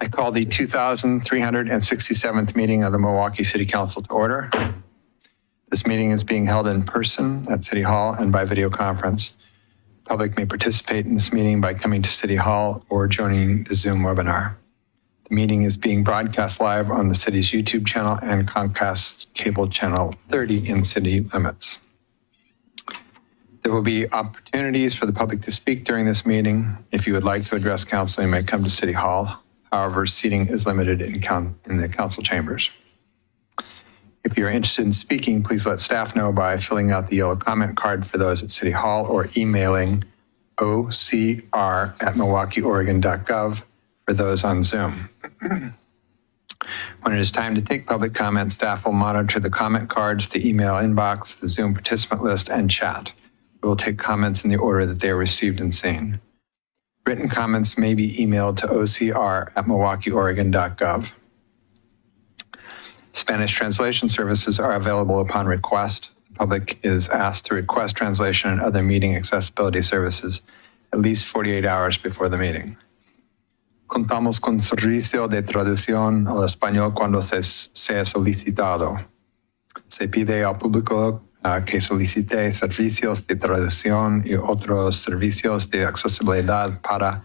I call the 2,367th meeting of the Milwaukie City Council to order. This meeting is being held in person at City Hall and by video conference. The public may participate in this meeting by coming to City Hall or joining the Zoom webinar. The meeting is being broadcast live on the city's YouTube channel and Comcast's cable channel 30 in city limits. There will be opportunities for the public to speak during this meeting. If you would like to address council, you may come to City Hall. However, seating is limited in the council chambers. If you're interested in speaking, please let staff know by filling out the yellow comment card for those at City Hall or emailing ocr@milwaukieoregon.gov for those on Zoom. When it is time to take public comment, staff will monitor the comment cards, the email inbox, the Zoom participant list, and chat. We will take comments in the order that they are received and seen. Written comments may be emailed to ocr@milwaukieoregon.gov. Spanish translation services are available upon request. The public is asked to request translation and other meeting accessibility services at least 48 hours before the meeting. Contamos con servicio de traducción al español cuando sea solicitado. Se pide al público que solicite servicios de traducción y otros servicios de accesibilidad para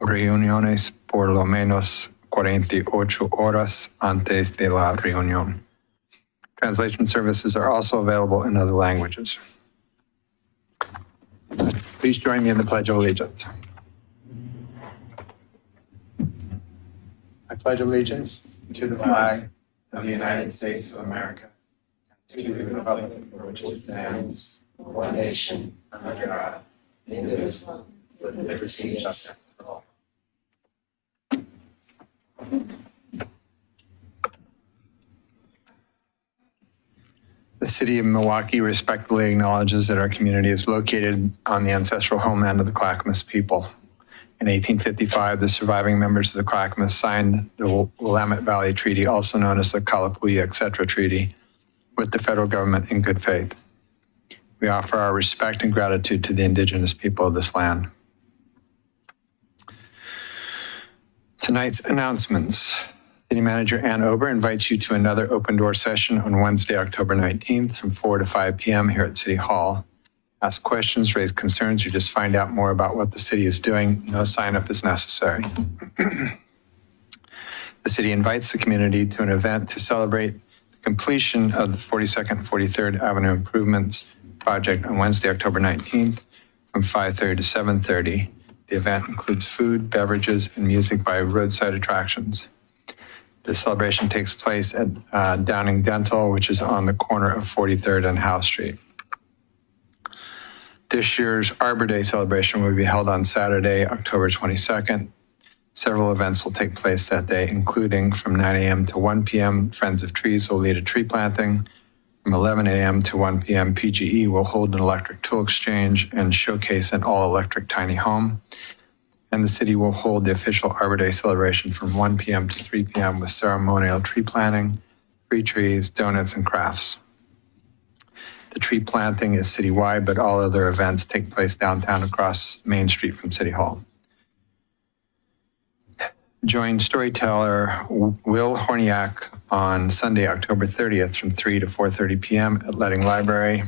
reuniones por lo menos 48 horas antes de la reunión. Translation services are also available in other languages. Please join me in the Pledge of Allegiance. I pledge allegiance to the flag of the United States of America, to the republic for which it stands, one nation, under God, indivisible, with liberty and justice for all. The city of Milwaukie respectfully acknowledges that our community is located on the ancestral homeland of the Clackamas people. In 1855, the surviving members of the Clackamas signed the Willamette Valley Treaty, also known as the Kalapuya, etc. Treaty, with the federal government in good faith. We offer our respect and gratitude to the indigenous people of this land. Tonight's announcements. City Manager Ann Ober invites you to another open door session on Wednesday, October 19th from 4 to 5 p.m. here at City Hall. Ask questions, raise concerns, or just find out more about what the city is doing. No sign up is necessary. The city invites the community to an event to celebrate the completion of the 42nd and 43rd Avenue Improvements project on Wednesday, October 19th from 5:30 to 7:30. The event includes food, beverages, and music by roadside attractions. The celebration takes place at Downing Dental, which is on the corner of 43rd and House Street. This year's Arbor Day celebration will be held on Saturday, October 22nd. Several events will take place that day, including from 9 a.m. to 1 p.m., Friends of Trees will lead a tree planting. From 11 a.m. to 1 p.m., PGE will hold an electric tool exchange and showcase an all-electric tiny home. And the city will hold the official Arbor Day celebration from 1 p.m. to 3 p.m. with ceremonial tree planting, free trees, donuts, and crafts. The tree planting is citywide, but all other events take place downtown across Main Street from City Hall. Join storyteller Will Horniak on Sunday, October 30th from 3 to 4:30 p.m. at Ledding Library.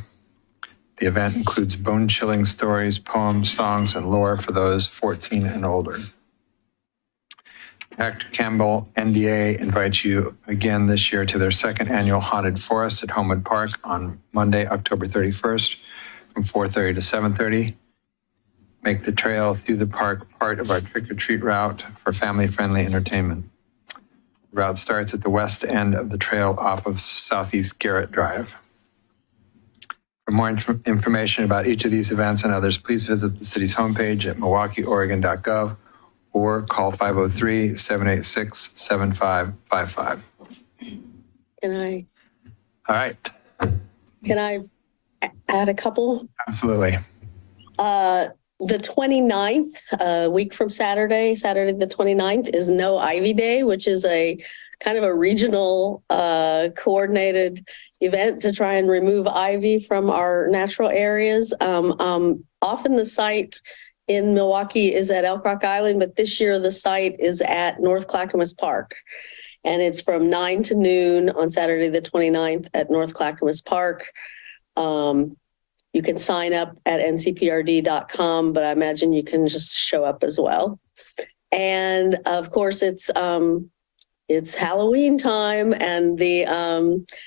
The event includes bone-chilling stories, poems, songs, and lore for those 14 and older. Dr. Campbell NDA invites you again this year to their second annual Haunted Forest at Homewood Park on Monday, October 31st from 4:30 to 7:30. Make the trail through the park part of our trick-or-treat route for family-friendly entertainment. The route starts at the west end of the trail off of Southeast Garrett Drive. For more information about each of these events and others, please visit the city's homepage at milwaukieoregon.gov or call 503-786-7555. Can All right. I add a couple? Absolutely. The 29th, a week from Saturday the 29th is No Ivy Day, which is a kind of a regional coordinated event to try and remove ivy from our natural areas. Often the site in Milwaukie is at Elk Rock Island, but this year the site is at North Clackamas Park. And it's from 9 to noon on Saturday, the 29th at North Clackamas Park. You can sign up at ncprd.com, but I imagine you can just show up as well. And of course, it's Halloween time, and the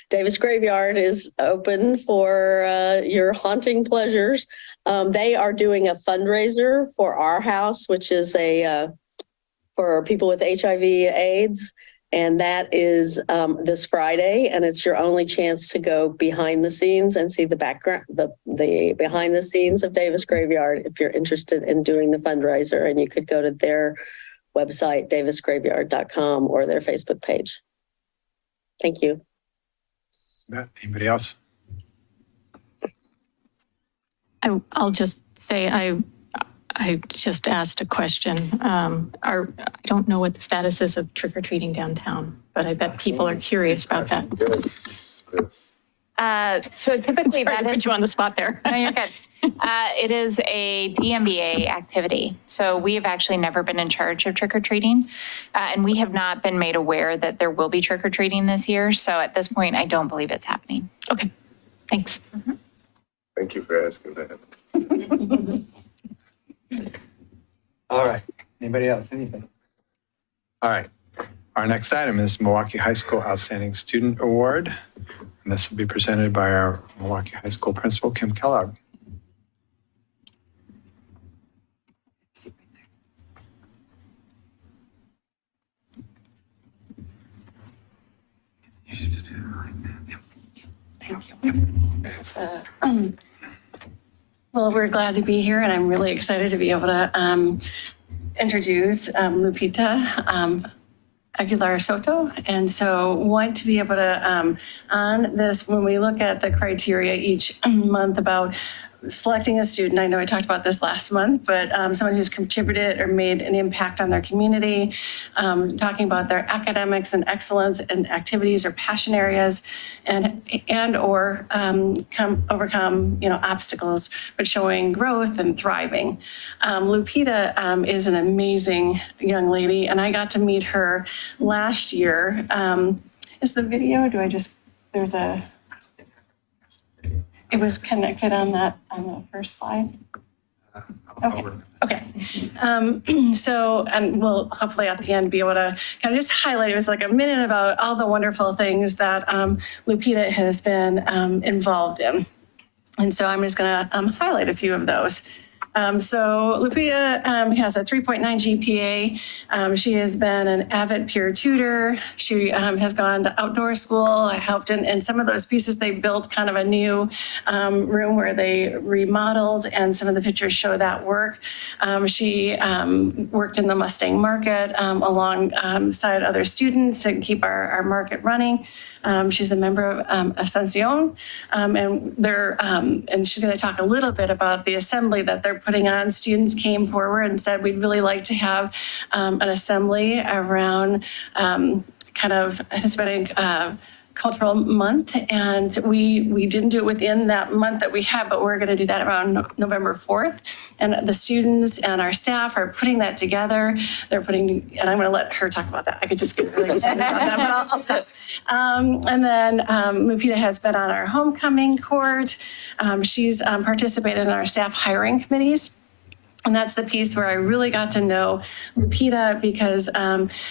Davis Graveyard is open for your haunting pleasures. They are doing a fundraiser for Our House, which is for people with HIV/AIDS. And that is this Friday, and it's your only chance to go behind the scenes and see the background, the behind the scenes of Davis Graveyard if you're interested in doing the fundraiser. And you could go to their website, davisgraveyard.com, or their Facebook page. Thank you. Anybody else? I'll just say I just asked a question. I don't know what the status is of trick-or-treating downtown, but I bet people are curious about that. Yes. Sorry So typically to that put is, you on the spot there. no, you're good. It is a DMVA activity. So we have actually never been in charge of trick-or-treating. And we have not been made aware that there will be trick-or-treating this year. So at this point, I don't believe it's happening. Okay, thanks. Thank you for asking that. All right. Anybody else? Anything? All right. Our next item is Milwaukie High School Outstanding Student Award. And this will be presented by our Milwaukie High School Principal, Kim Kellogg. Thank you. Well, we're glad to be here, and I'm really excited to be able to introduce Lupita Aguilar Soto. And so want to be able to, on this, when we look at the criteria each month about selecting a student, I know I talked about this last month, but someone who's contributed or made an impact on their community, talking about their academics and excellence and activities or passion areas, and or overcome obstacles, but showing growth and thriving. Lupita is an amazing young lady, and I got to meet her last year. Is the video? There's a. It was connected on the first slide. Okay. So, and we'll hopefully at the end be able to kind of just highlight, it was like a minute about all the wonderful things that Lupita has been involved in. And so I'm just gonna highlight a few of those. So Lupita has a 3.9 GPA. She has been an avid peer tutor. She has gone to outdoor school. I helped in some of those pieces. They built kind of a new room where they remodeled, and some of the pictures show that work. She worked in the Mustang market alongside other students to keep our market running. She's a member of Ascension, and she's going to talk a little bit about the assembly that they're putting on. Students came forward and said, we'd really like to have an assembly around kind of Hispanic Cultural Month, and we didn't do it within that month that we have, but we're going to do that around November 4th. And the students and our staff are putting that together. They're putting, and I'm going to let her talk about that. I could just get really excited about that, but and then Lupita has been on our homecoming court. She's participated in our staff hiring committees. And that's the piece where I really got to know Lupita, because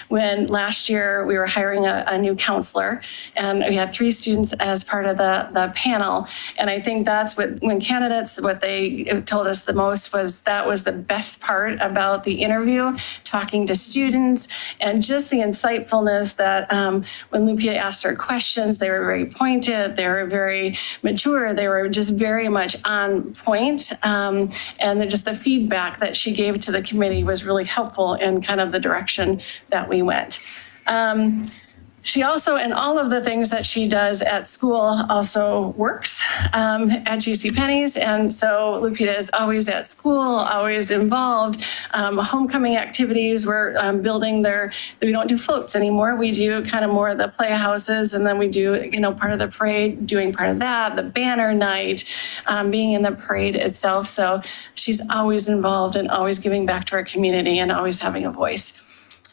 when last year we were hiring a new counselor, and we had 3 students as part of the panel. And I think that's when candidates, what they told us the most was that was the best part about the interview, talking to students, and just the insightfulness that when Lupita asked her questions, they were very pointed, they were very mature, they were just very much on point. And then just the feedback that she gave to the committee was really helpful in kind of the direction that we went. She also, and all of the things that she does at school, also works at JCPenney's. And so Lupita is always at school, always involved. Homecoming activities, we're building we don't do floats anymore. We do kind of more of the playhouses, and then we do, part of the parade, doing part of that, the banner night, being in the parade itself. So she's always involved and always giving back to our community and always having a voice.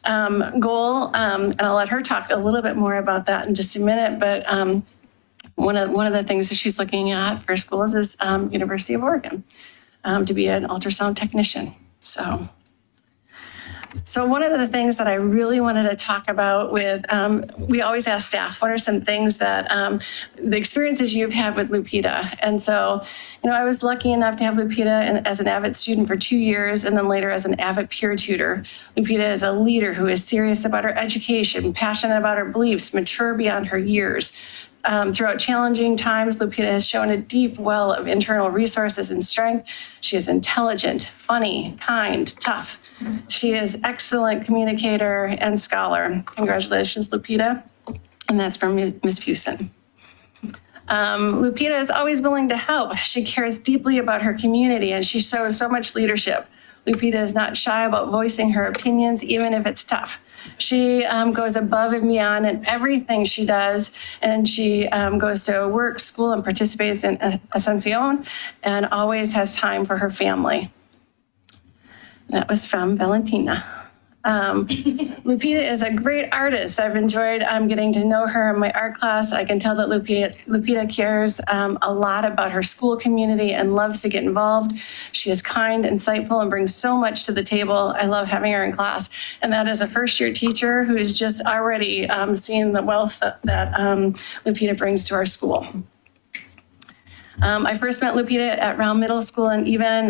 Goal, and I'll let her talk a little bit more about that in just a minute, but one of the things that she's looking at for schools is University of Oregon, to be an ultrasound technician. So one of the things that I really wanted to talk about with, we always ask staff, what are some things that, the experiences you've had with Lupita? And so, I was lucky enough to have Lupita as an AVID student for 2 years, and then later as an AVID peer tutor. Lupita is a leader who is serious about her education, passionate about her beliefs, mature beyond her years. Throughout challenging times, Lupita has shown a deep well of internal resources and strength. She is intelligent, funny, kind, tough. She is excellent communicator and scholar. Congratulations, Lupita. And that's from Ms. Fusen. Lupita is always willing to help. She cares deeply about her community, and she shows so much leadership. Lupita is not shy about voicing her opinions, even if it's tough. She goes above and beyond in everything she does, and she goes to work, school, and participates in Ascension, and always has time for her family. That was from Valentina. Lupita is a great artist. I've enjoyed getting to know her in my art class. I can tell that Lupita cares a lot about her school community and loves to get involved. She is kind, insightful, and brings so much to the table. I love having her in class. And that is a first-year teacher who is just already seeing the wealth that Lupita brings to our school. I first met Lupita at Round Middle School, and even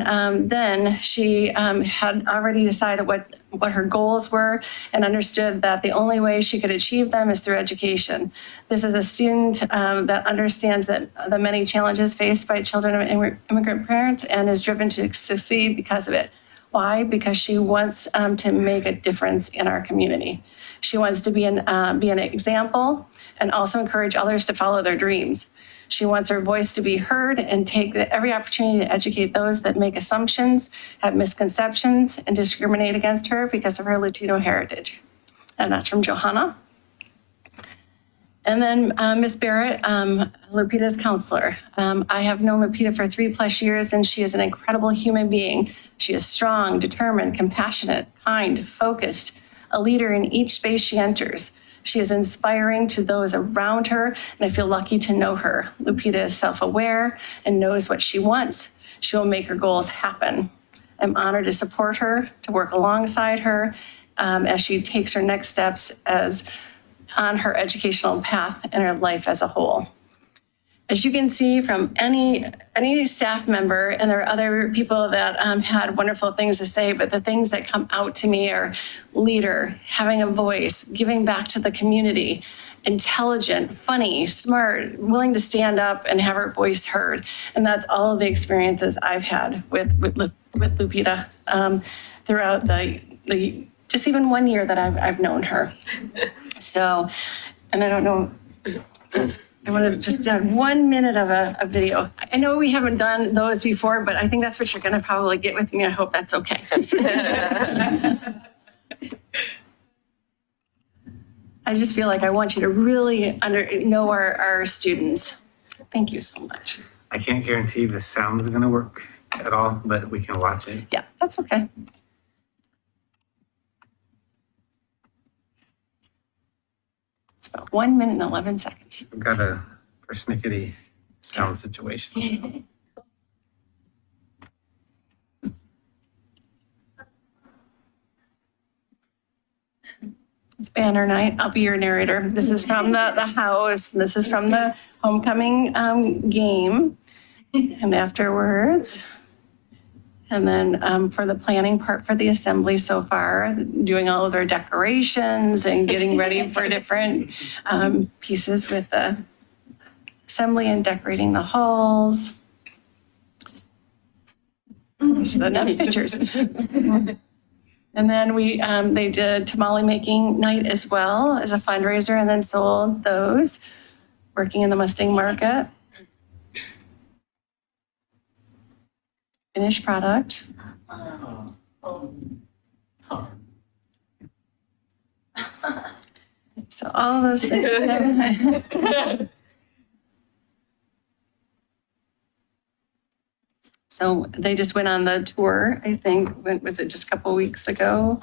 then she had already decided what her goals were and understood that the only way she could achieve them is through education. This is a student that understands that the many challenges faced by children of immigrant parents and is driven to succeed because of it. Why? Because she wants to make a difference in our community. She wants to be an example and also encourage others to follow their dreams. She wants her voice to be heard and take every opportunity to educate those that make assumptions, have misconceptions, and discriminate against her because of her Latino heritage. And that's from Johanna. And then Ms. Barrett, Lupita's counselor. I have known Lupita for 3+ years, and she is an incredible human being. She is strong, determined, compassionate, kind, focused, a leader in each space she enters. She is inspiring to those around her, and I feel lucky to know her. Lupita is self-aware and knows what she wants. She will make her goals happen. I'm honored to support her, to work alongside her as she takes her next steps on her educational path and her life as a whole. As you can see from any staff member, and there are other people that had wonderful things to say, but the things that come out to me are leader, having a voice, giving back to the community, intelligent, funny, smart, willing to stand up and have her voice heard. And that's all of the experiences I've had with Lupita throughout the just even 1 year that I've known her. So, and I don't know, I want to just have 1 minute of a video. I know we haven't done those before, but I think that's what you're going to probably get with me. I hope that's okay. I just feel like I want you to really know our students. Thank you so much. I can't guarantee the sound is going to work at all, but we can watch it. Yeah, that's okay. It's about 1 minute and 11 seconds. We've got a persnickety sound situation. It's banner night. I'll be your narrator. This is from the house. This is from the homecoming game. And afterwards, and then for the planning part for the assembly so far, doing all of their decorations and getting ready for different pieces with the assembly and decorating the halls. There's enough pictures. And then they did tamale making night as well as a fundraiser, and then sold those, working in the Mustang market. Finished product. So all those things. So they just went on the tour, I think, was it just a couple weeks ago?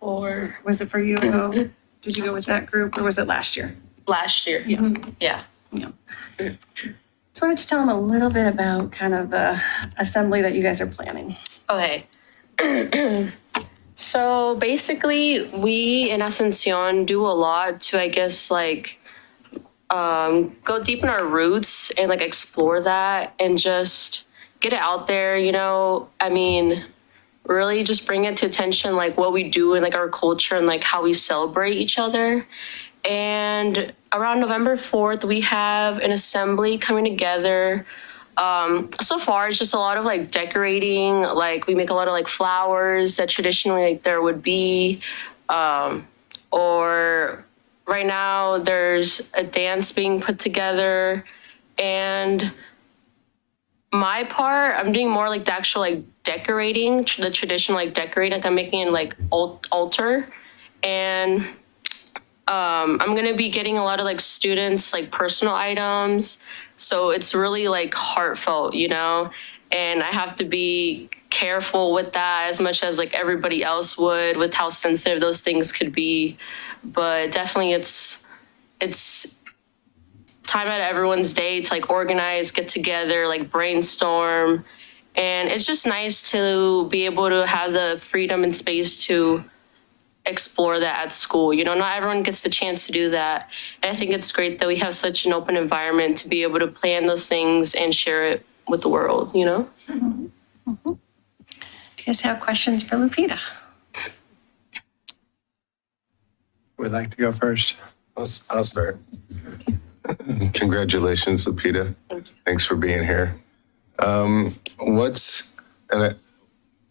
Or was it for you? Did you go with that group, or was it last year? Last year. Yeah. Yeah. Yeah. So why don't you tell them a little bit about kind of the assembly that you guys are planning? Okay. So basically, we in Ascension do a lot to, I guess, like, go deep in our roots and like explore that and just get it out there, you know? I mean, really just bring it to attention, like what we do and like our culture and like how we celebrate each other. And around November 4th, we have an assembly coming together. So far, it's just a lot of like decorating. Like we make a lot of like flowers that traditionally like there would be. Or right now there's a dance being put together. And my part, I'm doing more like the actual like decorating, the traditional like decorating. Like I'm making like altar. And I'm gonna be getting a lot of like students like personal items, so it's really like heartfelt, you know, and I have to be careful with that as much as like everybody else would with how sensitive those things could be. But definitely it's time out of everyone's day to like organize, get together, like brainstorm, and it's just nice to be able to have the freedom and space to explore that at school. You know, not everyone gets the chance to do that. And I think it's great that we have such an open environment to be able to plan those things and share it with the world, you know? Mm-hmm. Mm-hmm. Do you guys have questions for Lupita? Would like to go first? I'll start. Congratulations, Lupita. Thanks for being here.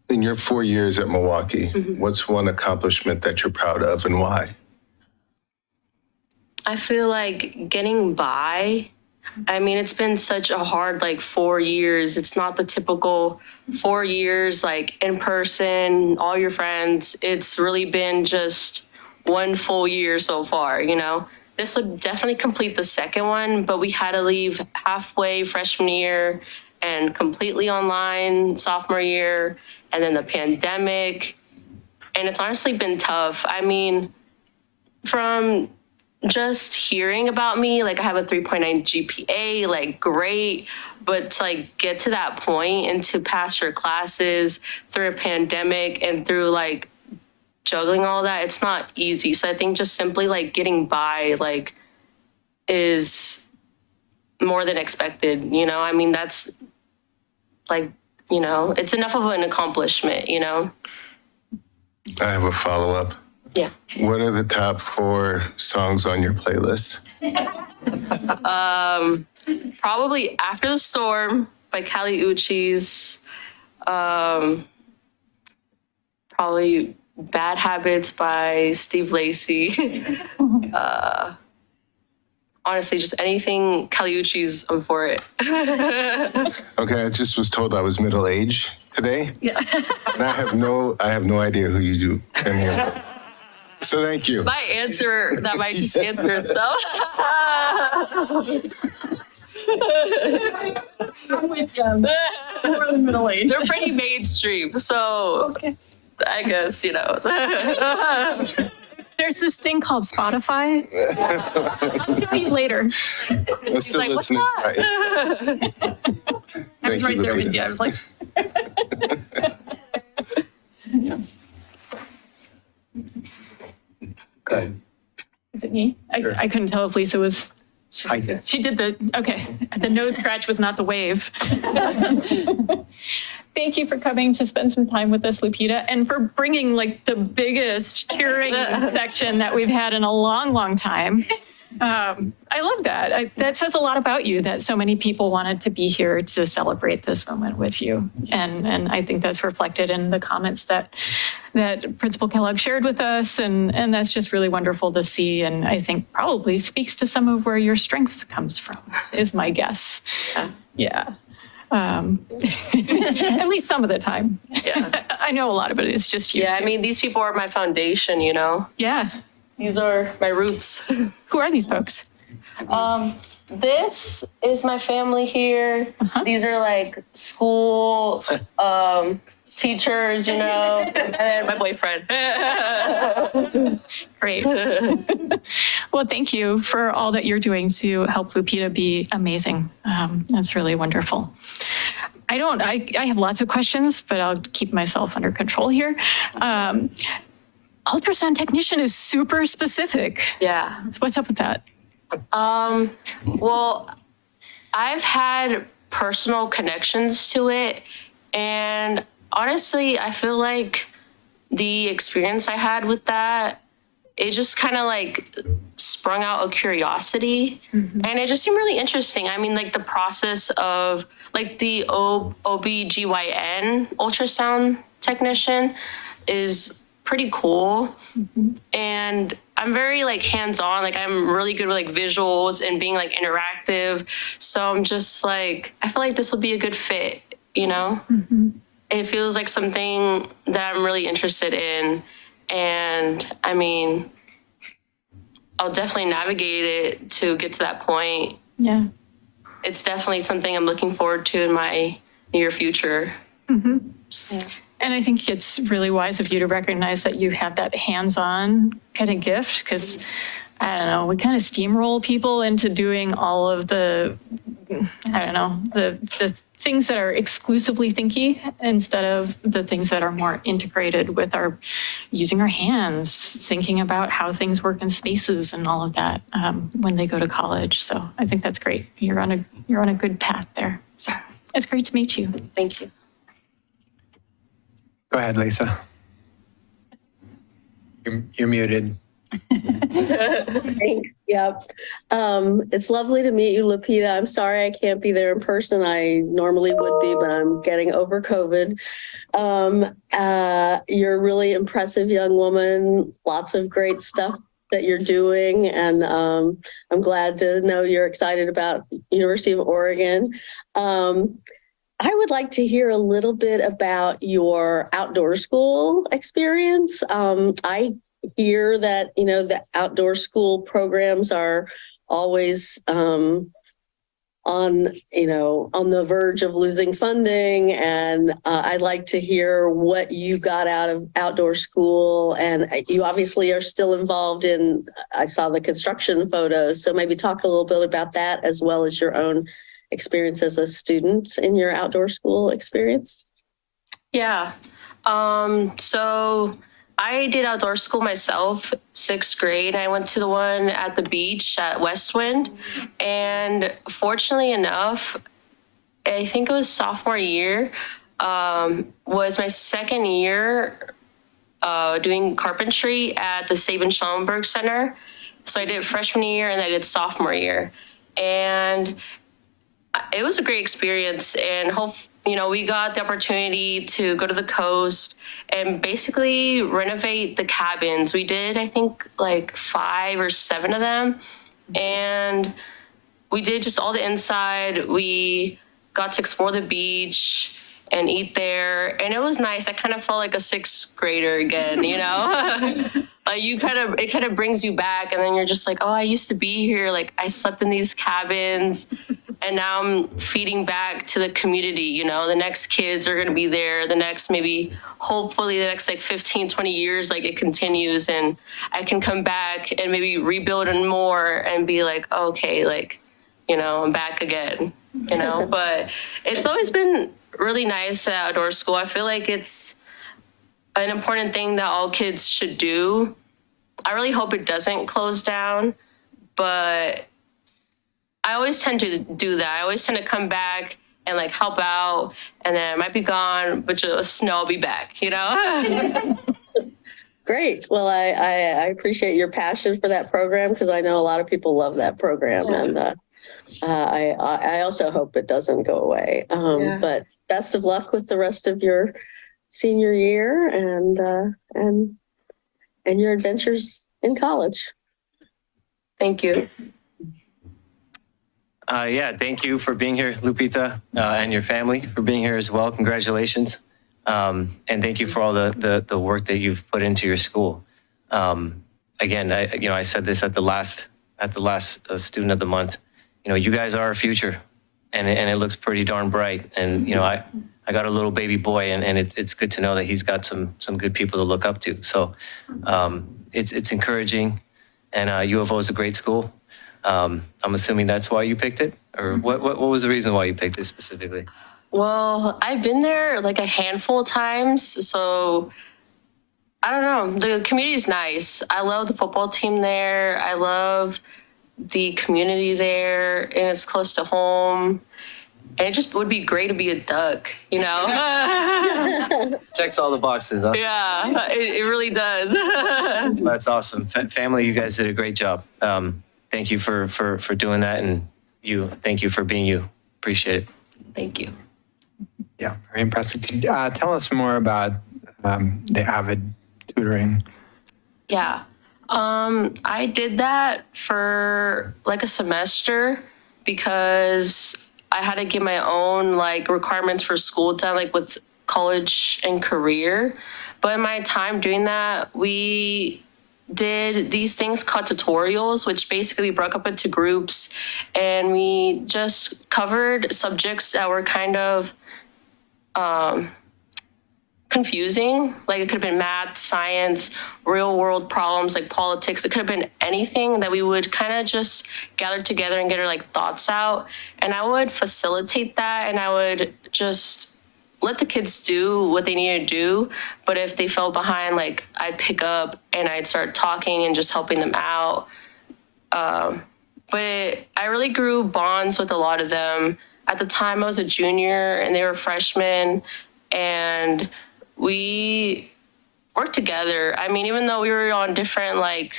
In your 4 years at Milwaukie, what's one accomplishment that you're proud of and why? I feel like getting by. I mean, it's been such a hard like 4 years. It's not the typical 4 years like in person, all your friends. It's really been just one full year so far, you know? This would definitely complete the second one, but we had to leave halfway freshman year and completely online sophomore year, and then the pandemic. And it's honestly been tough. I mean, from just hearing about me, like I have a 3.9 GPA, like great, but to like get to that point and to pass your classes through a pandemic and through like juggling all that, it's not easy. So I think just simply like getting by like is more than expected, you know? I mean, that's like, you know, it's enough of an accomplishment, you know? I have a follow-up. Yeah. What are the top 4 songs on your playlist? Probably After the Storm by Kali Uchis. Probably Bad Habits by Steve Lacy. Honestly, just anything Kali Uchis, I'm for it. Okay, I just was told I was middle-aged today. Yeah. And I have no idea who you do. So thank you. My answer, that might just answer itself. I'm with you. More than middle age. They're pretty mainstream, so Okay. I guess, you know. There's this thing called Spotify. I'll show you later. I'm still like, "What's listening. I was right there with you. I was like, Okay. Is it me? Sure. I couldn't tell if Lisa was, I did. she did okay. The nose scratch was not the wave. Thank you for coming to spend some time with us, Lupita, and for bringing like the biggest cheering section that we've had in a long, long time. I love that. That says a lot about you, that so many people wanted to be here to celebrate this moment with you. And I think that's reflected in the comments that Principal Kellogg shared with us. And that's just really wonderful to see. And I think probably speaks to some of where your strength comes from, is my guess. Yeah. At least some of the time. Yeah. I know a lot of it is just you. Yeah, I too. mean, these people are my foundation, you know? Yeah. These are my roots. Who are these folks? This is my family here. These are like school teachers, you know, and then my boyfriend. Great. Well, thank you for all that you're doing to help Lupita be amazing. That's really wonderful. I have lots of questions, but I'll keep myself under control here. Ultrasound technician is super specific. Yeah. So what's up with that? Well, I've had personal connections to it, and honestly, I feel like the experience I had with that, it just kind of like sprung out a curiosity, and it just seemed really interesting. I mean, like the process of like the OBGYN ultrasound technician is pretty cool. And I'm very like hands-on, like I'm really good with like visuals and being like interactive. So I'm just like, I feel like this will be a good fit, you know? It feels like something that I'm really interested in. And I mean, I'll definitely navigate it to get to that point. Yeah. It's definitely something I'm looking forward to in my near future. Yeah. And I think it's really wise of you to recognize that you have that hands-on kind of gift, because I don't know, we kind of steamroll people into doing all of the, I don't know, the things that are exclusively thinky instead of the things that are more integrated with our using our hands, thinking about how things work in spaces and all of that when they go to college. So I think that's great. You're on a good path there. So it's great to meet you. Thank you. Go ahead, Lisa. You're muted. Thanks. Yep. It's lovely to meet you, Lupita. I'm sorry I can't be there in person. I normally would be, but I'm getting over COVID. You're a really impressive young woman. Lots of great stuff that you're doing, and I'm glad to know you're excited about University of Oregon. I would like to hear a little bit about your outdoor school experience. I hear that, the outdoor school programs are always on the verge of losing funding. And I'd like to hear what you got out of outdoor school. And you obviously are still involved in, I saw the construction photos. So maybe talk a little bit about that, as well as your own experience as a student in your outdoor school experience. Yeah. So I did outdoor school myself, 6th grade. I went to the one at the beach at Westwind. And fortunately enough, I think it was sophomore year, was my second year doing carpentry at the Sabin Schellenberg Center. So I did freshman year and I did sophomore year. And it was a great experience, and we got the opportunity to go to the coast and basically renovate the cabins. We did, I think, like 5 or 7 of them, and we did just all the inside. We got to explore the beach and eat there, and it was nice. I kind of felt like a 6th grader again, It kind of brings you back, and then you're just like, oh, I used to be here. Like, I slept in these cabins. And now I'm feeding back to the community, the next kids are going to be there. The next, hopefully the next like 15, 20 years, like it continues, and I can come back and maybe rebuild and more and be like, okay, like, I'm back again, but it's always been really nice at outdoor school. I feel like it's an important thing that all kids should do. I really hope it doesn't close down, but I always tend to do that. I always tend to come back and like help out, and then I might be gone, but just know I'll be back, Great. Well, I appreciate your passion for that program because I know a lot of people love that program, and I also hope it doesn't go away. But best of luck with the rest of your senior year and your adventures in college. Thank you. Yeah, thank you for being here, Lupita, and your family for being here as well. Congratulations. And thank you for all the work that you've put into your school. Again, I said this at the last Student of the Month. You guys are our future, and it looks pretty darn bright. And I got a little baby boy, and it's good to know that he's got some good people to look up to. So it's encouraging, and U of O is a great school. I'm assuming that's why you picked it, or what was the reason why you picked it specifically? Well, I've been there like a handful of times, so I don't know. The community is nice. I love the football team there. I love the community there, and it's close to home. And it just would be great to be a duck, Checks all the boxes, huh? Yeah, it really does. That's awesome. Family, you guys did a great job. Thank you for doing that, and thank you for being you. Appreciate it. Thank you. Yeah, very impressive. Could you, tell us more about the AVID tutoring? Yeah. I did that for like a semester because I had to get my own like requirements for school done, like with college and career. But in my time doing that, we did these things called tutorials, which basically broke up into groups, and we just covered subjects that were kind of confusing. Like it could have been math, science, real world problems, like politics. It could have been anything that we would kind of just gather together and get our like thoughts out. And I would facilitate that, and I would just let the kids do what they need to do. But if they fell behind, like I'd pick up and I'd start talking and just helping them out. But I really grew bonds with a lot of them. At the time I was a junior and they were freshmen, and we worked together. I mean, even though we were on different, like,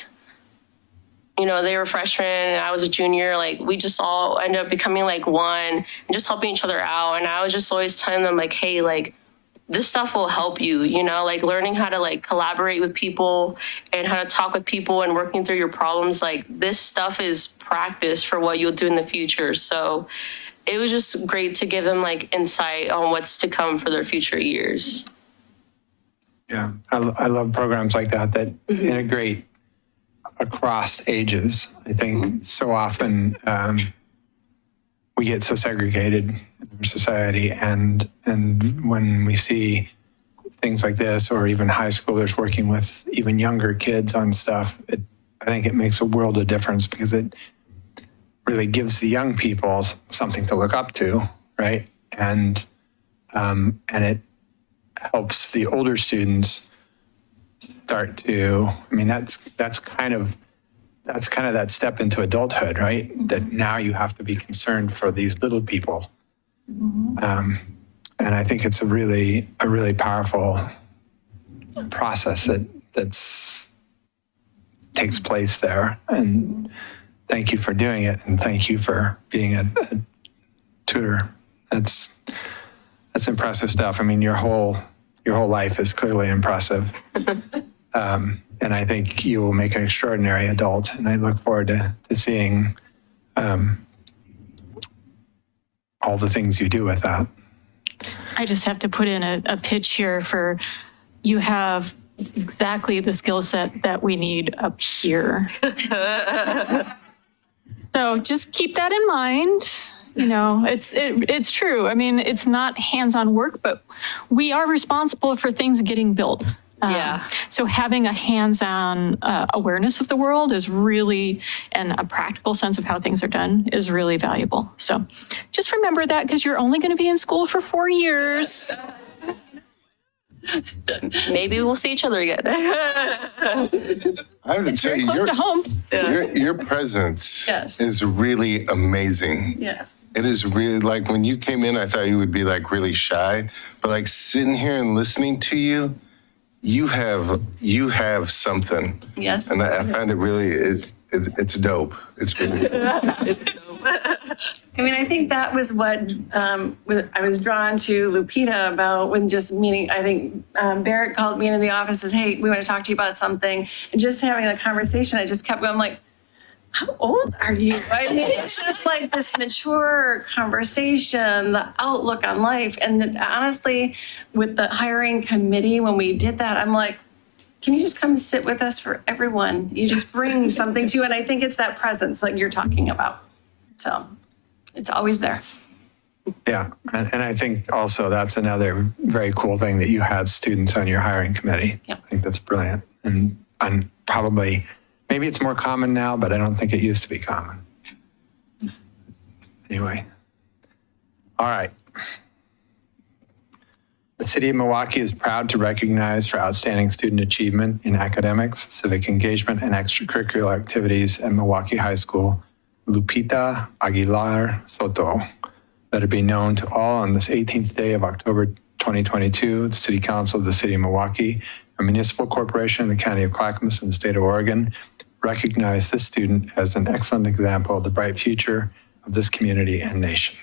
they were freshmen and I was a junior, like we just all ended up becoming like one and just helping each other out. And I was just always telling them like, hey, like this stuff will help you, like learning how to like collaborate with people and how to talk with people and working through your problems. Like this stuff is practice for what you'll do in the future. So it was just great to give them like insight on what's to come for their future years. Yeah, I love programs like that integrate across ages. I think so often we get so segregated in our society, and when we see things like this, or even high schoolers working with even younger kids on stuff, I think it makes a world of difference, because it really gives the young people something to look up to, right? And it helps the older students start to, I mean, that's kind of that step into adulthood, right? That now you have to be concerned for these little people. And I think it's a really powerful process that takes place there. And thank you for doing it, and thank you for being a tutor. That's impressive stuff. I mean, your whole life is clearly impressive. And I think you will make an extraordinary adult, and I look forward to seeing all the things you do with that. I just have to put in a pitch here for, you have exactly the skill set that we need up here. So just keep that in mind. It's true. I mean, it's not hands-on work, but we are responsible for things getting built. Yeah. So having a hands-on awareness of the world is really, and a practical sense of how things are done is really valuable. So just remember that, because you're only going to be in school for 4 years. Maybe we'll see each other again. I have to tell you, Close to home. your presence Yes. is really amazing. Yes. It is really, like when you came in, I thought you would be like really shy, but like sitting here and listening to you, you have something, Yes. and I find it really it's dope. It's really I mean, I think that was what I was drawn to Lupita about when just meeting. I think Barrett called me into the office and says, hey, we want to talk to you about something. And just having the conversation, I just kept going like, how old are you? I mean, it's just like this mature conversation, the outlook on life. And honestly, with the hiring committee, when we did that, I'm like, can you just come and sit with us for everyone? You just bring something to, and I think it's that presence like you're talking about. So it's always there. Yeah, and I think also that's another very cool thing that you had students on your hiring committee. Yep. I think that's brilliant. And probably, maybe it's more common now, but I don't think it used to be common. Anyway. All right. The City of Milwaukee is proud to recognize for outstanding student achievement in academics, civic engagement, and extracurricular activities at Milwaukie High School, Lupita Aguilar Soto. Let it be known to all on this 18th day of October 2022, the City Council of the City of Milwaukee, a municipal corporation in the County of Clackamas in the state of Oregon, recognize this student as an excellent example of the bright future of this community and nation.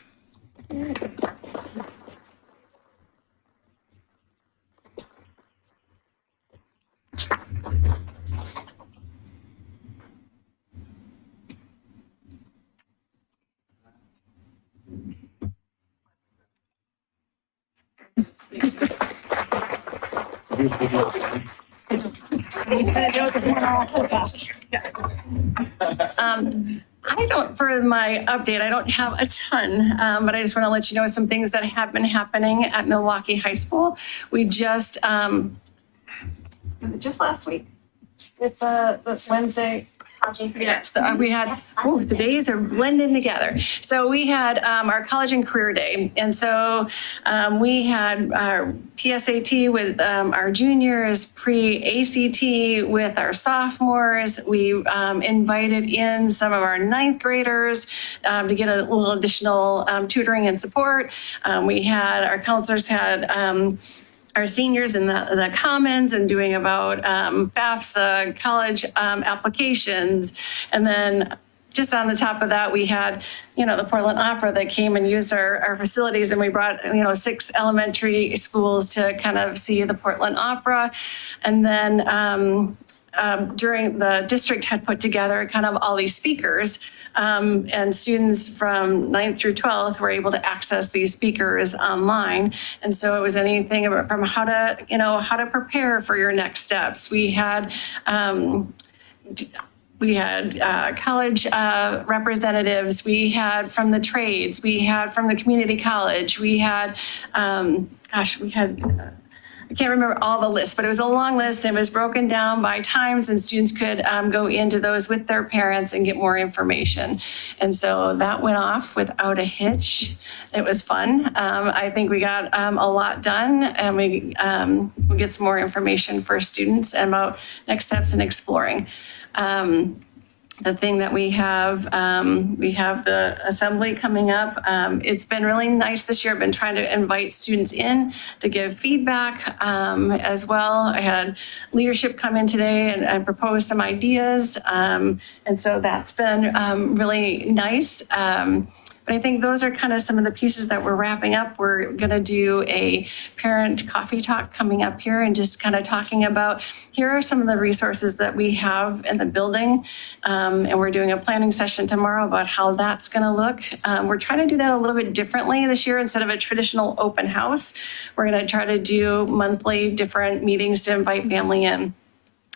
I don't, for my update, I don't have a ton, but I just want to let you know some things that have been happening at Milwaukie High School. We just, was it just last week? With the Wednesday. Yes, we had, the days are blending together. So we had our college and career day. And so we had our PSAT with our juniors, pre-ACT with our sophomores. We invited in some of our ninth graders to get a little additional tutoring and support. We had, our counselors had our seniors in the Commons and doing about FAFSA, college applications. And then just on the top of that, we had, the Portland Opera that came and used our facilities, and we brought, 6 elementary schools to kind of see the Portland Opera. And then during the district had put together kind of all these speakers, and students from 9th through 12th were able to access these speakers online. And so it was anything about from how to prepare for your next steps. We had college representatives, we had from the trades, we had from the community college, we had, I can't remember all the lists, but it was a long list and it was broken down by times, and students could go into those with their parents and get more information. And so that went off without a hitch. It was fun. I think we got a lot done, and we get some more information for students about next steps in exploring. The thing that we have the assembly coming up. It's been really nice this year. I've been trying to invite students in to give feedback as well. I had leadership come in today and propose some ideas. And so that's been really nice. But I think those are kind of some of the pieces that we're wrapping up. We're going to do a parent coffee talk coming up here and just kind of talking about, here are some of the resources that we have in the building. And we're doing a planning session tomorrow about how that's going to look. We're trying to do that a little bit differently this year. Instead of a traditional open house, we're going to try to do monthly different meetings to invite family in.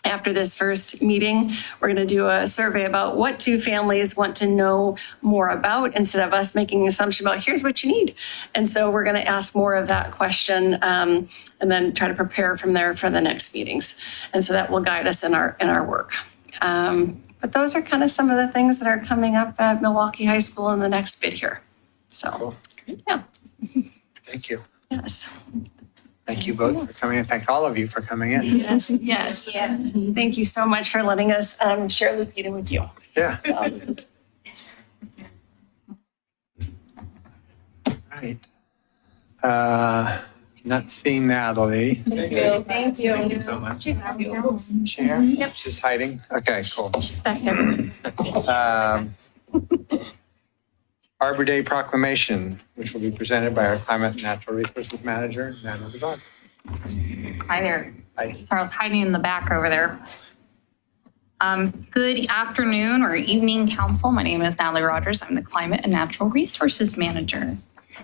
After this first meeting, we're going to do a survey about what do families want to know more about, instead of us making an assumption about here's what you need. And so we're going to ask more of that question and then try to prepare from there for the next meetings. And so that will guide us in our work. But those are kind of some of the things that are coming up at Milwaukie High School in the next bit here. So, yeah. Thank you. Yes. Thank you both for coming in. Thank all of you for coming in. Yes. Yes. Yeah. Thank you so much for letting us share Lupita with you. Yeah. Right. Not seeing Natalie. Thank you. Thank you so much. Sharon? She's hiding? Okay, cool. She's back there. Arbor Day Proclamation, which will be presented by our Climate and Natural Resources Manager, Natalie Devon. Hi there. Hi. Sorry, I was hiding in the back over there. Good afternoon or evening, council. My name is Natalie Rogers. I'm the Climate and Natural Resources Manager.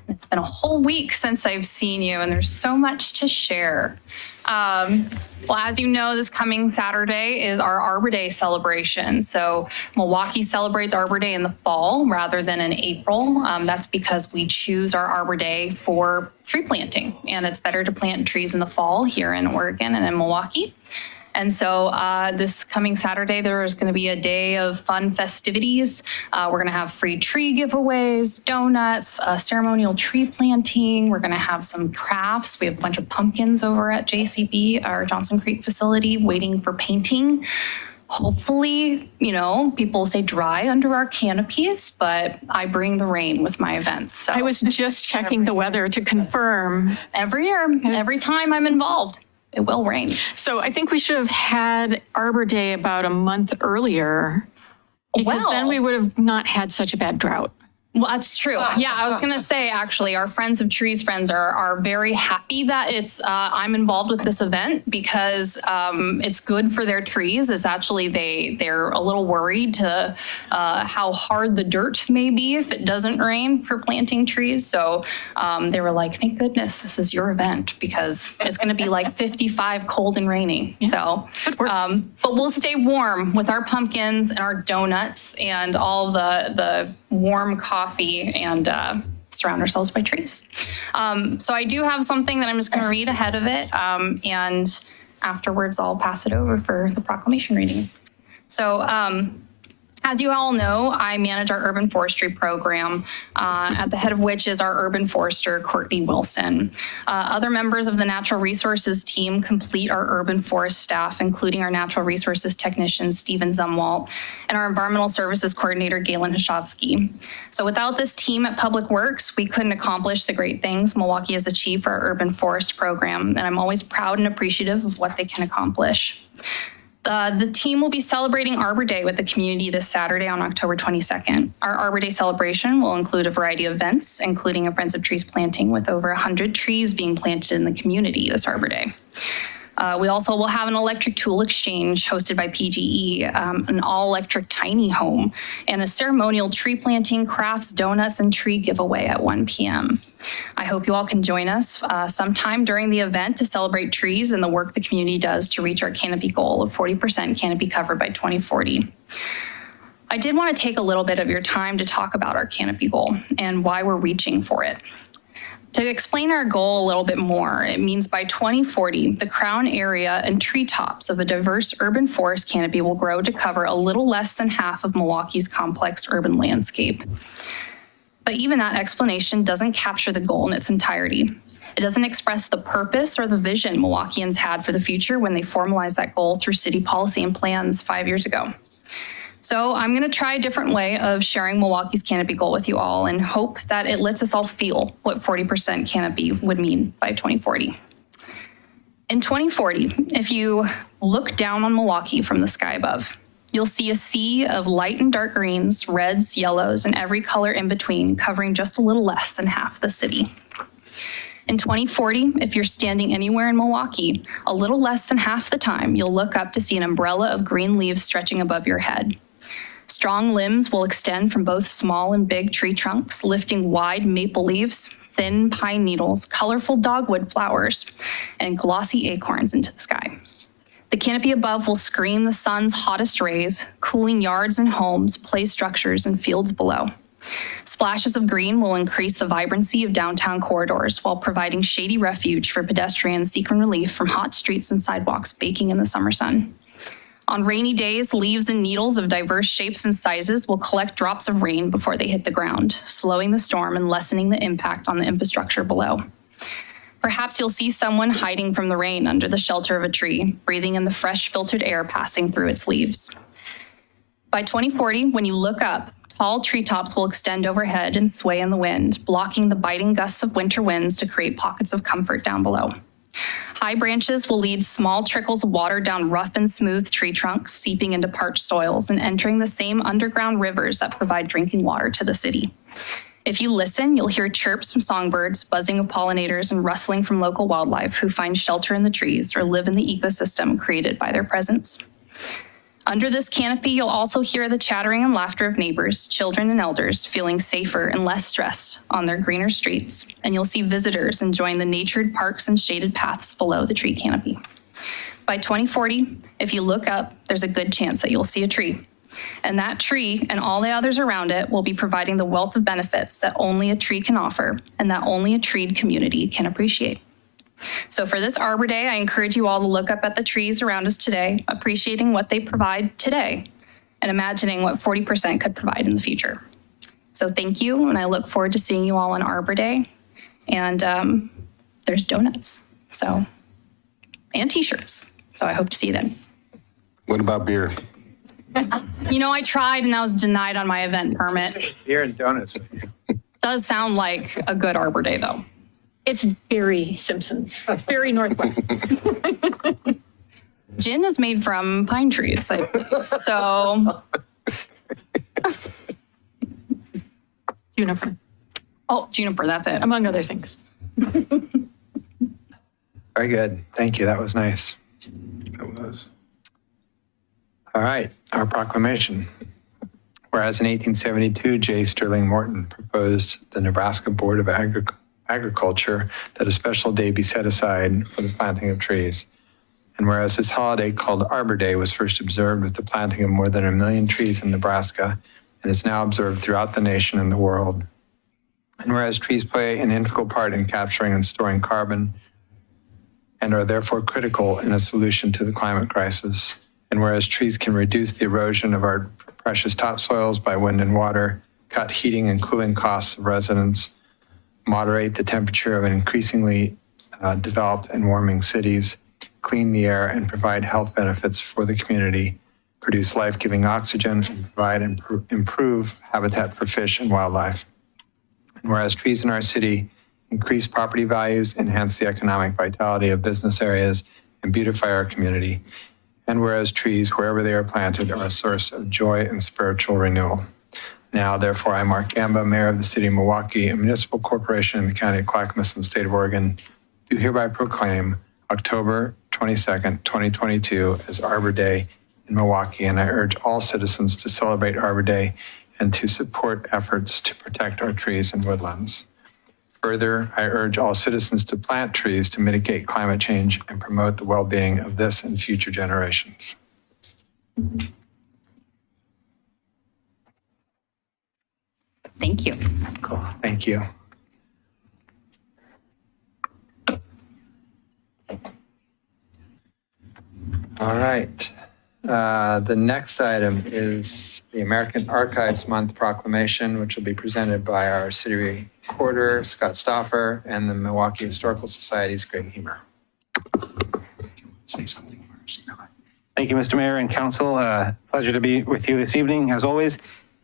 It's been a whole week since I've seen you, and there's so much to share. Well, as you know, this coming Saturday is our Arbor Day celebration. So Milwaukie celebrates Arbor Day in the fall rather than in April. That's because we choose our Arbor Day for tree planting, and it's better to plant trees in the fall here in Oregon and in Milwaukie. And so this coming Saturday, there is going to be a day of fun festivities. We're going to have free tree giveaways, donuts, ceremonial tree planting. We're going to have some crafts. We have a bunch of pumpkins over at JCB, our Johnson Creek facility, waiting for painting. Hopefully, people will stay dry under our canopies, but I bring the rain with my events. So I was just checking the weather to confirm. every year, every time I'm involved, it will rain. So I think we should have had Arbor Day about a month earlier, because then we would have not had such a bad drought. Well, that's true. Yeah, I was going to say, actually, our Friends of Trees friends are very happy that I'm involved with this event because it's good for their trees. It's actually, they're a little worried to how hard the dirt may be if it doesn't rain for planting trees. So they were like, thank goodness this is your event because it's going to be like 55 cold and raining. Yeah. So, but we'll stay warm with our pumpkins and our donuts and all the warm coffee and surround ourselves by trees. So I do have something that I'm just going to read ahead of it, and afterwards I'll pass it over for the proclamation reading. So as you all know, I manage our urban forestry program, at the head of which is our urban forester, Courtney Wilson. Other members of the natural resources team complete our urban forest staff, including our natural resources technician, Stephen Zumwalt, and our environmental services coordinator, Galen Hashovsky. So without this team at Public Works, we couldn't accomplish the great things Milwaukie has achieved for our urban forest program, and I'm always proud and appreciative of what they can accomplish. The team will be celebrating Arbor Day with the community this Saturday on October 22nd. Our Arbor Day celebration will include a variety of events, including a Friends of Trees planting with over 100 trees being planted in the community this Arbor Day. We also will have an electric tool exchange hosted by PGE, an all-electric tiny home, and a ceremonial tree planting, crafts, donuts, and tree giveaway at 1 p.m. I hope you all can join us sometime during the event to celebrate trees and the work the community does to reach our canopy goal of 40% canopy cover by 2040. I did want to take a little bit of your time to talk about our canopy goal and why we're reaching for it. To explain our goal a little bit more, it means by 2040, the crown area and treetops of a diverse urban forest canopy will grow to cover a little less than half of Milwaukee's complex urban landscape. But even that explanation doesn't capture the goal in its entirety. It doesn't express the purpose or the vision Milwaukeeans had for the future when they formalized that goal through city policy and plans 5 years ago. So I'm going to try a different way of sharing Milwaukee's canopy goal with you all and hope that it lets us all feel what 40% canopy would mean by 2040. In 2040, if you look down on Milwaukie from the sky above, you'll see a sea of light and dark greens, reds, yellows, and every color in between, covering just a little less than half the city. In 2040, if you're standing anywhere in Milwaukie, a little less than half the time, you'll look up to see an umbrella of green leaves stretching above your head. Strong limbs will extend from both small and big tree trunks, lifting wide maple leaves, thin pine needles, colorful dogwood flowers, and glossy acorns into the sky. The canopy above will screen the sun's hottest rays, cooling yards and homes, play structures, and fields below. Splashes of green will increase the vibrancy of downtown corridors while providing shady refuge for pedestrians seeking relief from hot streets and sidewalks baking in the summer sun. On rainy days, leaves and needles of diverse shapes and sizes will collect drops of rain before they hit the ground, slowing the storm and lessening the impact on the infrastructure below. Perhaps you'll see someone hiding from the rain under the shelter of a tree, breathing in the fresh filtered air passing through its leaves. By 2040, when you look up, Tall treetops will extend overhead and sway in the wind, blocking the biting gusts of winter winds to create pockets of comfort down below. High branches will lead small trickles of water down rough and smooth tree trunks, seeping into parched soils and entering the same underground rivers that provide drinking water to the city. If you listen, you'll hear chirps from songbirds, buzzing of pollinators, and rustling from local wildlife who find shelter in the trees or live in the ecosystem created by their presence. Under this canopy, you'll also hear the chattering and laughter of neighbors, children, and elders feeling safer and less stressed on their greener streets, and you'll see visitors enjoying the natured parks and shaded paths below the tree canopy. By 2040, if you look up, there's a good chance that you'll see a tree. And that tree and all the others around it will be providing the wealth of benefits that only a tree can offer and that only a treed community can appreciate. So for this Arbor Day, I encourage you all to look up at the trees around us today, appreciating what they provide today and imagining what 40% could provide in the future. So thank you, and I look forward to seeing you all on Arbor Day. And there's donuts, so, and t-shirts. So I hope to see you then. What about beer? You know, I tried and I was denied on my event permit. Beer and donuts. Does sound like a good Arbor Day, though. It's very Simpsons. It's very Northwest. Gin is made from pine trees, so. Juniper, Oh, juniper, that's it. among other things. Very good. Thank you. That was nice. That was. All right, our proclamation. Whereas in 1872, J. Sterling Morton proposed the Nebraska Board of Agriculture that a special day be set aside for the planting of trees. And whereas this holiday called Arbor Day was first observed with the planting of more than 1 million trees in Nebraska and is now observed throughout the nation and the world. And whereas trees play an integral part in capturing and storing carbon and are therefore critical in a solution to the climate crisis. And whereas trees can reduce the erosion of our precious topsoils by wind and water, cut heating and cooling costs of residents, moderate the temperature of increasingly developed and warming cities, clean the air and provide health benefits for the community, produce life-giving oxygen, and provide and improve habitat for fish and wildlife. And whereas trees in our city increase property values, enhance the economic vitality of business areas, and beautify our community. And whereas trees, wherever they are planted, are a source of joy and spiritual renewal. Now, therefore, I, Mark Gamba, Mayor of the City of Milwaukie, a municipal corporation in the County of Clackamas and the State of Oregon, do hereby proclaim October 22nd, 2022 as Arbor Day in Milwaukie, and I urge all citizens to celebrate Arbor Day and to support efforts to protect our trees and woodlands. Further, I urge all citizens to plant trees to mitigate climate change and promote the well-being of this and future generations. Thank you. Cool. Thank you. All right. The next item is the American Archives Month Proclamation, which will be presented by our city recorder, Scott Stauffer, and the Milwaukie Historical Society's Greg Hemer. Say something first. Thank you, Mr. Mayor and Council. Pleasure to be with you this evening, as always.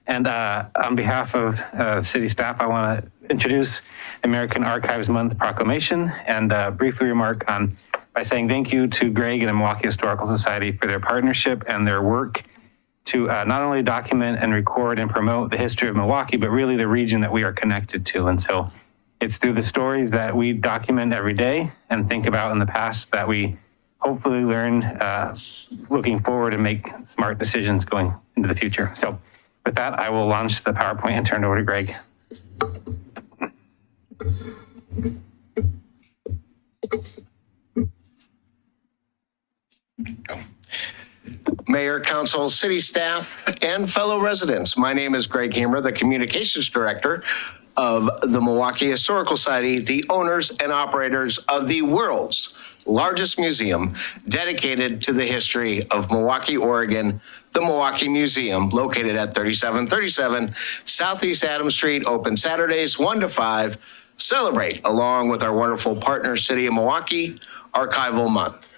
And on behalf of city staff, I want to introduce American Archives Month Proclamation and briefly remark on by saying thank you to Greg and the Milwaukie Historical Society for their partnership and their work to not only document and record and promote the history of Milwaukie, but really the region that we are connected to. And so it's through the stories that we document every day and think about in the past that we hopefully learn looking forward and make smart decisions going into the future. So with that, I will launch the PowerPoint and turn it over to Greg. Mayor, council, city staff, and fellow residents. My name is Greg Hemer, the communications director of the Milwaukie Historical Society, the owners and operators of the world's largest museum dedicated to the history of Milwaukie, Oregon, the Milwaukie Museum, located at 3737 Southeast Adams Street, open Saturdays 1 to 5. Celebrate, along with our wonderful partner, City of Milwaukie, Archival Month.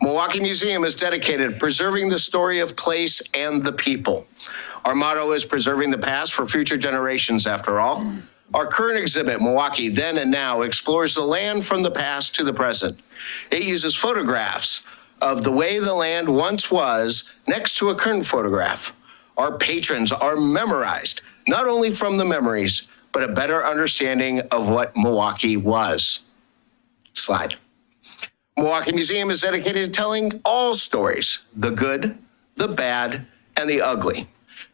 Milwaukie Museum is dedicated to preserving the story of place and the people. Our motto is preserving the past for future generations, after all. Our current exhibit, Milwaukie Then and Now, explores the land from the past to the present. It uses photographs of the way the land once was next to a current photograph. Our patrons are memorized, not only from the memories, but a better understanding of what Milwaukie was. Slide. Milwaukie Museum is dedicated to telling all stories, the good, the bad, and the ugly.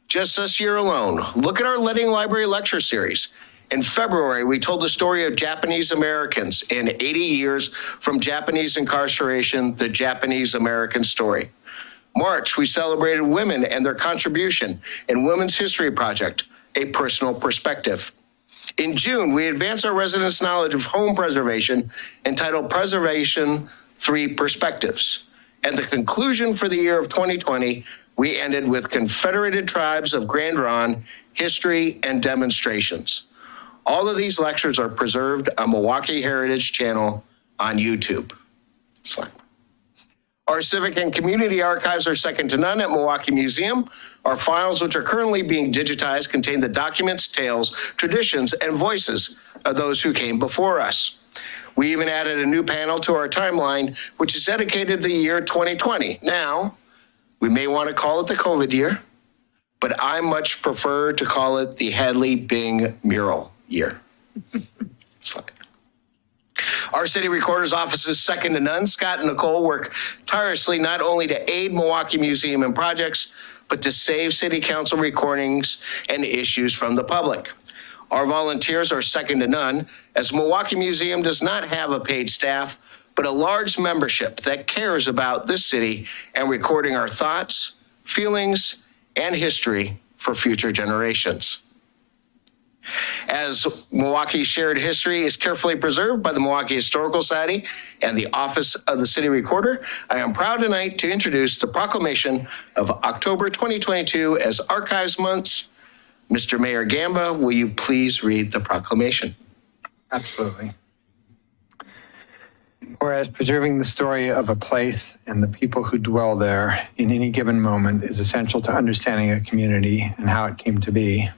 Just this year alone, look at our Letting Library lecture series. In February, we told the story of Japanese Americans in 80 years from Japanese incarceration, the Japanese American story. March, we celebrated women and their contribution in Women's History Project, a personal perspective. In June, we advanced our residents' knowledge of home preservation, entitled Preservation 3 Perspectives. And the conclusion for the year of 2020, we ended with Confederated Tribes of Grand Ronde, History and Demonstrations. All of these lectures are preserved on Milwaukie Heritage Channel on YouTube. Slide. Our civic and community archives are second to none at Milwaukie Museum. Our files, which are currently being digitized, contain the documents, tales, traditions, and voices of those who came before us. We even added a new panel to our timeline, which is dedicated to the year 2020. Now, we may want to call it the COVID year, but I much prefer to call it the Hadley Bing mural year. Slide. Our city recorder's office is second to none. Scott and Nicole work tirelessly not only to aid Milwaukie Museum and projects, but to save city council recordings and issues from the public. Our volunteers are second to none, as Milwaukie Museum does not have a paid staff, but a large membership that cares about this city and recording our thoughts, feelings, and history for future generations. As Milwaukee's shared history is carefully preserved by the Milwaukie Historical Society and the Office of the City Recorder, I am proud tonight to introduce the proclamation of October 2022 as Archives Month. Mr. Mayor Gamba, will you please read the proclamation? Absolutely. Whereas preserving the story of a place and the people who dwell there in any given moment is essential to understanding a community and how it came to be.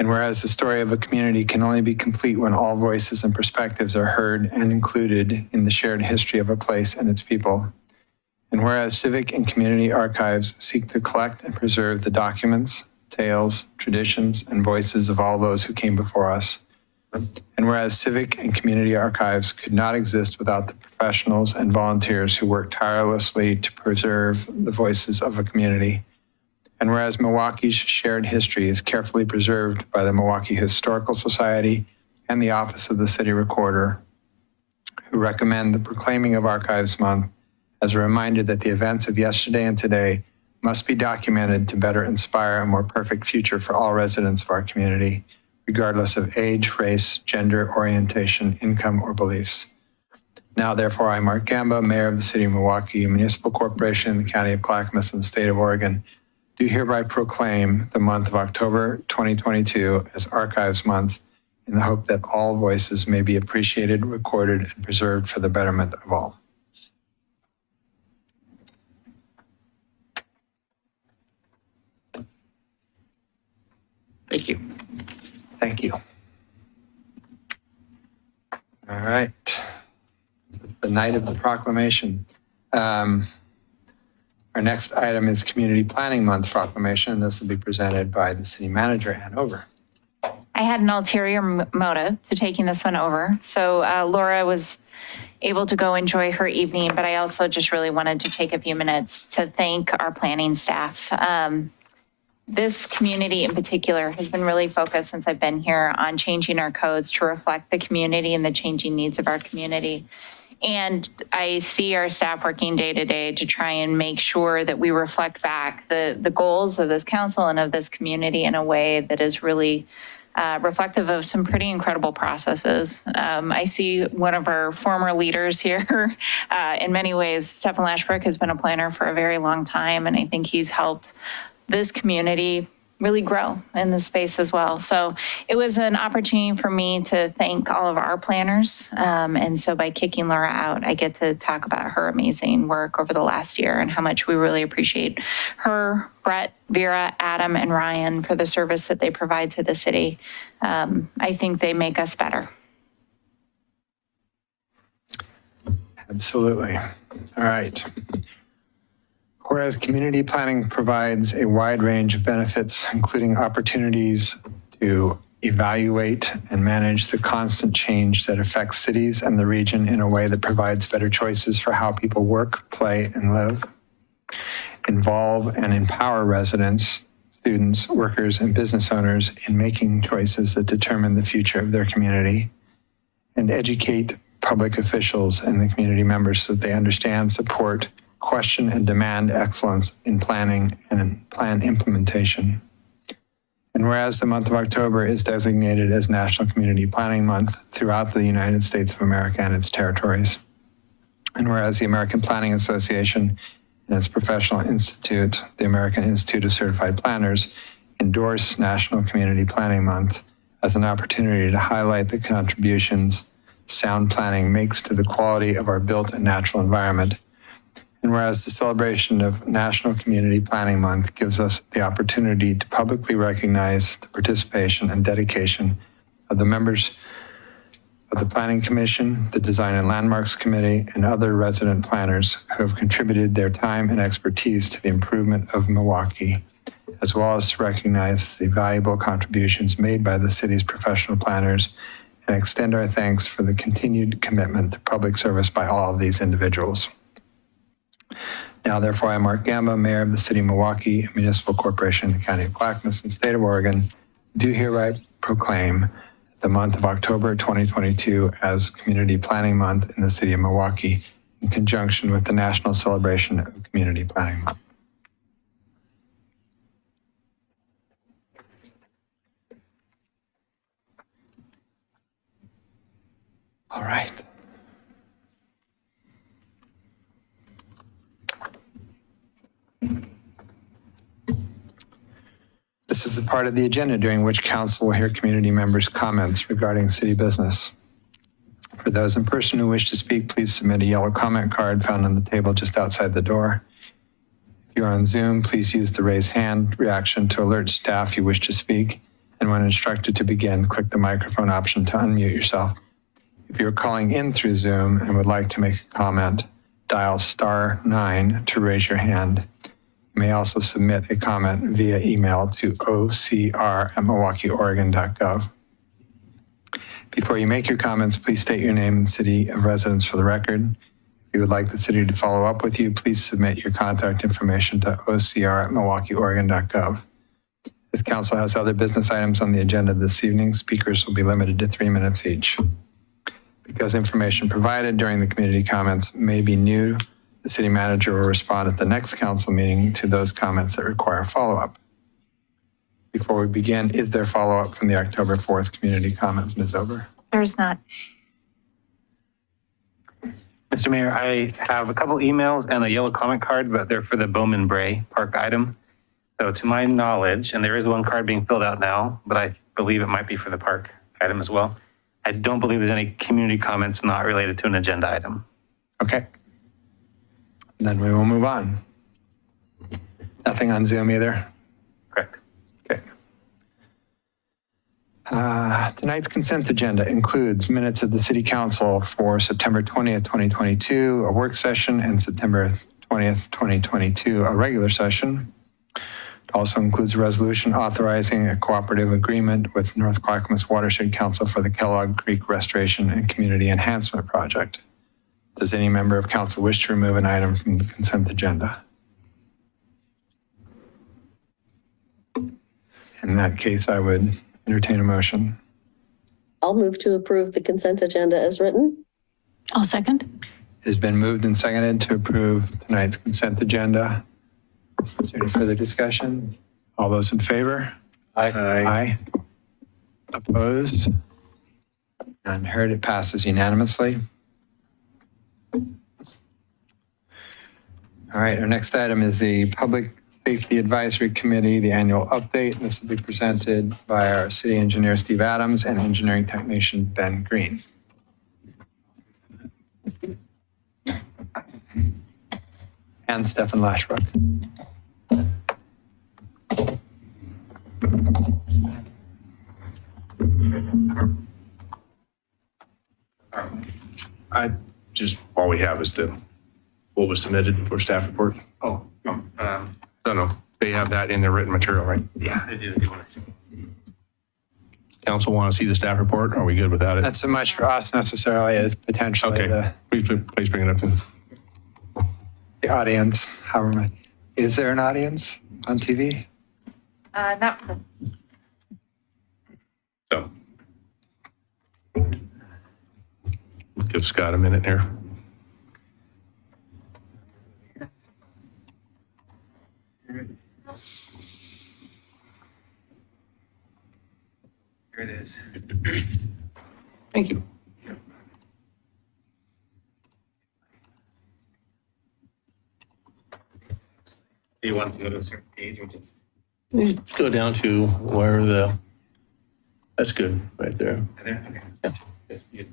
And whereas the story of a community can only be complete when all voices and perspectives are heard and included in the shared history of a place and its people. And whereas civic and community archives seek to collect and preserve the documents, tales, traditions, and voices of all those who came before us. And whereas civic and community archives could not exist without the professionals and volunteers who work tirelessly to preserve the voices of a community. And whereas Milwaukee's shared history is carefully preserved by the Milwaukie Historical Society and the Office of the City Recorder, who recommend the proclaiming of Archives Month as a reminder that the events of yesterday and today must be documented to better inspire a more perfect future for all residents of our community, regardless of age, race, gender, orientation, income, or beliefs. Now, therefore, I, Mark Gamba, Mayor of the City of Milwaukie, a municipal corporation in the County of Clackamas and the State of Oregon, do hereby proclaim the month of October 2022 as Archives Month in the hope that all voices may be appreciated, recorded, and preserved for the betterment of all. Thank you. Thank you. All right. The night of the proclamation. Our next item is Community Planning Month proclamation. This will be presented by the city manager, Ann Over. I had an ulterior motive to taking this one over. So Laura was able to go enjoy her evening, but I also just really wanted to take a few minutes to thank our planning staff. This community in particular has been really focused since I've been here on changing our codes to reflect the community and the changing needs of our community. And I see our staff working day to day to try and make sure that we reflect back the goals of this council and of this community in a way that is really reflective of some pretty incredible processes. I see one of our former leaders here. In many ways, Stephen Lashbrook has been a planner for a very long time, and I think he's helped this community really grow in this space as well. So it was an opportunity for me to thank all of our planners. And so by kicking Laura out, I get to talk about her amazing work over the last year and how much we really appreciate her, Brett, Vera, Adam, and Ryan for the service that they provide to the city. I think they make us better. Absolutely. All right. Whereas community planning provides a wide range of benefits, including opportunities to evaluate and manage the constant change that affects cities and the region in a way that provides better choices for how people work, play, and live, involve and empower residents, students, workers, and business owners in making choices that determine the future of their community, and educate public officials and the community members so that they understand, support, question, and demand excellence in planning and in plan implementation. And whereas the month of October is designated as National Community Planning Month throughout the United States of America and its territories, and whereas the American Planning Association and its professional institute, the American Institute of Certified Planners, endorse National Community Planning Month as an opportunity to highlight the contributions sound planning makes to the quality of our built and natural environment. And whereas the celebration of National Community Planning Month gives us the opportunity to publicly recognize the participation and dedication of the members of the Planning Commission, the Design and Landmarks Committee, and other resident planners who have contributed their time and expertise to the improvement of Milwaukie, as well as to recognize the valuable contributions made by the city's professional planners and extend our thanks for the continued commitment to public service by all of these individuals. Now, therefore, I, Mark Gamba, Mayor of the City of Milwaukie, a municipal corporation in the County of Clackamas and State of Oregon, do hereby proclaim the month of October 2022 as Community Planning Month in the City of Milwaukie in conjunction with the National Celebration of Community Planning Month. All right. This is the part of the agenda during which council will hear community members' comments regarding city business. For those in person who wish to speak, please submit a yellow comment card found on the table just outside the door. If you're on Zoom, please use the raise hand reaction to alert staff you wish to speak. And when instructed to begin, click the microphone option to unmute yourself. If you're calling in through Zoom and would like to make a comment, dial *9 to raise your hand. You may also submit a comment via email to ocr@milwaukeeoregon.gov. Before you make your comments, please state your name and city of residence for the record. If you would like the city to follow up with you, please submit your contact information to ocr@milwaukeeoregon.gov. If council has other business items on the agenda this evening, speakers will be limited to 3 minutes each. Because information provided during the community comments may be new, the city manager will respond at the next council meeting to those comments that require follow-up. Before we begin, is there follow-up from the October 4th community comments, Ms. Ober? There's not. Mr. Mayor, I have a couple emails and a yellow comment card, but they're for the Bowman Brae Park item. So to my knowledge, and there is one card being filled out now, but I believe it might be for the park item as well. I don't believe there's any community comments not related to an agenda item. Okay. Then we will move on. Nothing on Zoom either? Correct. Okay. Tonight's consent agenda includes minutes of the City Council for September 20th, 2022, a work session, and September 20th, 2022, a regular session. It also includes a resolution authorizing a cooperative agreement with North Clackamas Watershed Council for the Kellogg Creek Restoration and Community Enhancement Project. Does any member of council wish to remove an item from the consent agenda? In that case, I would entertain a motion. I'll move to approve the consent agenda as written. I'll second. It has been moved and seconded to approve tonight's consent agenda. Is there any further discussion? All those in favor? Aye. Aye. Opposed? None heard. It passes unanimously. All right, our next item is the public Safety Advisory Committee, the annual update. This will be presented by our city engineer, Steve Adams, and engineering technician, Ben Green. And Stefan Lashbrook. All we have is what was submitted for staff report. Oh, no. No, they have that in their written material, right? Yeah, I do. Council want to see the staff report? Are we good without it? Not so much for us necessarily as potentially Okay, please bring it up then. the audience. However much. Is there an audience on TV? Not So. We'll give Scott a minute here. Here it is. Thank you. Do you want to go to a certain page or just? Let's go down to where that's good, right there. There? Okay. Yeah.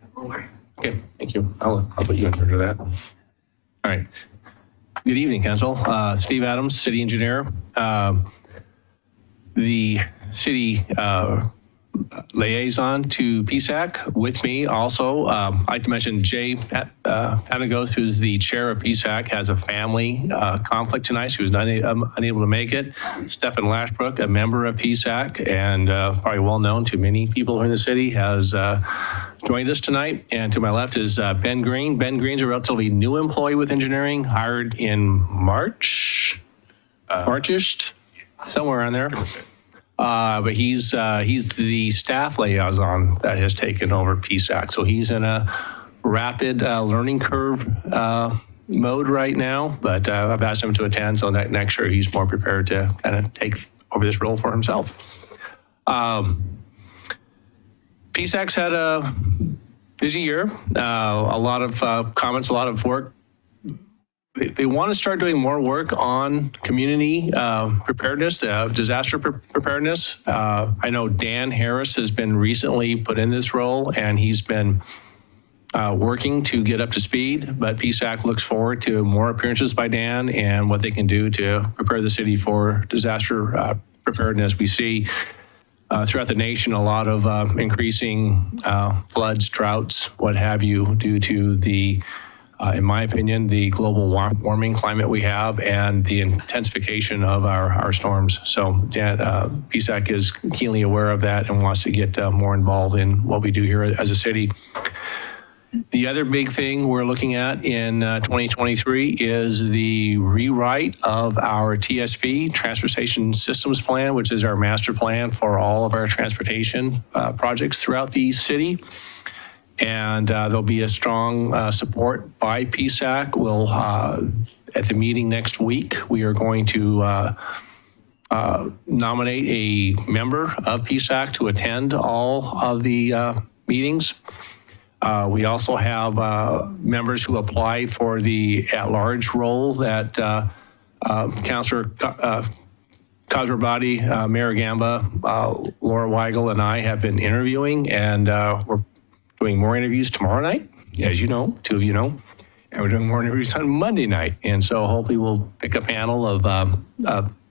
Okay, thank you. I'll put you in charge of that. All right. Good evening, Council. Steve Adams, City Engineer. The city liaison to PSAC with me also. I'd like to mention Jay Panagos, who's the chair of PSAC, has a family conflict tonight. She was unable to make it. Stefan Lashbrook, a member of PSAC and probably well known to many people in the city, has joined us tonight. And to my left is Ben Green. Ben Green's a relatively new employee with engineering, hired in March-ish, somewhere around there. But he's the staff liaison that has taken over PSAC. So he's in a rapid learning curve mode right now, but I've asked him to attend so that next year he's more prepared to kind of take over this role for himself. PSAC's had a busy year, a lot of comments, a lot of work. They want to start doing more work on community preparedness, disaster preparedness. I know Dan Harris has been recently put in this role, and he's been working to get up to speed, but PSAC looks forward to more appearances by Dan and what they can do to prepare the city for disaster preparedness. We see throughout the nation a lot of increasing floods, droughts, what have you, due to the in my opinion, the global warming climate we have and the intensification of our storms. So Dan, PSAC is keenly aware of that and wants to get more involved in what we do here as a city. The other big thing we're looking at in 2023 is the rewrite of our TSP, Transportation Systems Plan, which is our master plan for all of our transportation projects throughout the city. And there'll be a strong support by PSAC. We'll, at the meeting next week, we are going to nominate a member of PSAC to attend all of the meetings. We also have members who applied for the at-large role that Councilor Khosrowshahi, Mayor Gamba, Laura Weigel, and I have been interviewing, and we're doing more interviews tomorrow night, as you know, two of you know, and we're doing more interviews on Monday night. And so hopefully we'll pick a panel of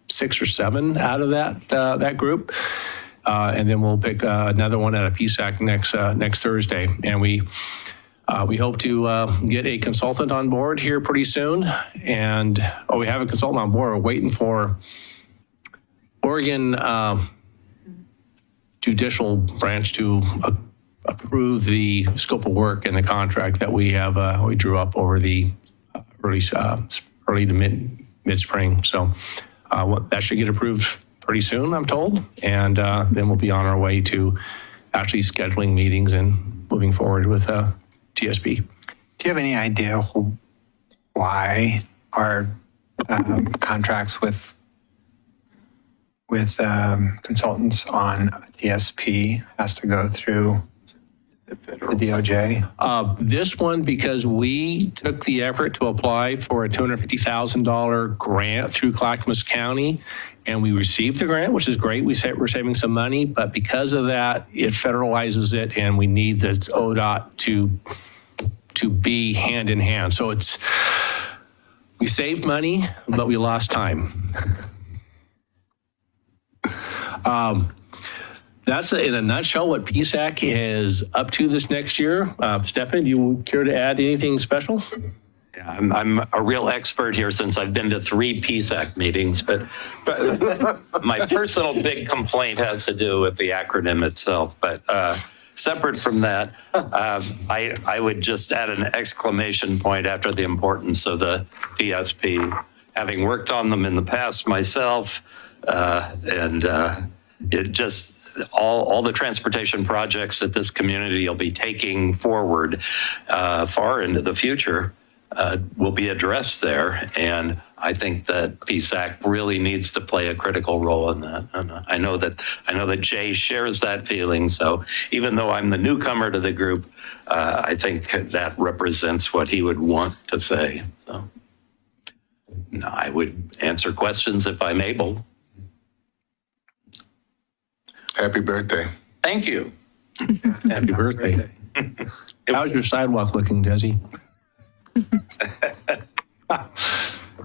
6 or 7 out of that group. And then we'll pick another one at a PSAC next Thursday. And we hope to get a consultant on board here pretty soon. And we have a consultant on board. We're waiting for Oregon judicial branch to approve the scope of work and the contract that we have we drew up over the early to mid-spring. So that should get approved pretty soon, I'm told, and then we'll be on our way to actually scheduling meetings and moving forward with TSP. Do you have any idea why our contracts with consultants on TSP has to go through The DOJ? This one, because we took the effort to apply for a $250,000 grant through Clackamas County, and we received the grant, which is great. We're saving some money, but because of that, it federalizes it, and we need this ODOT to be hand in hand. So we saved money, but we lost time. That's in a nutshell what PSAC is up to this next year. Stefan, do you care to add anything special? Yeah, I'm a real expert here since I've been to 3 PSAC meetings, but my personal big complaint has to do with the acronym itself. But separate from that, I would just add an exclamation point after the importance of the DSP. Having worked on them in the past myself, it just, all the transportation projects that this community will be taking forward far into the future will be addressed there. And I think that PSAC really needs to play a critical role in that. And I know that Jay shares that feeling. So even though I'm the newcomer to the group, I think that represents what he would want to say. So no, I would answer questions if I'm able. Happy birthday. Thank you. Happy birthday. How's your sidewalk looking, Desi?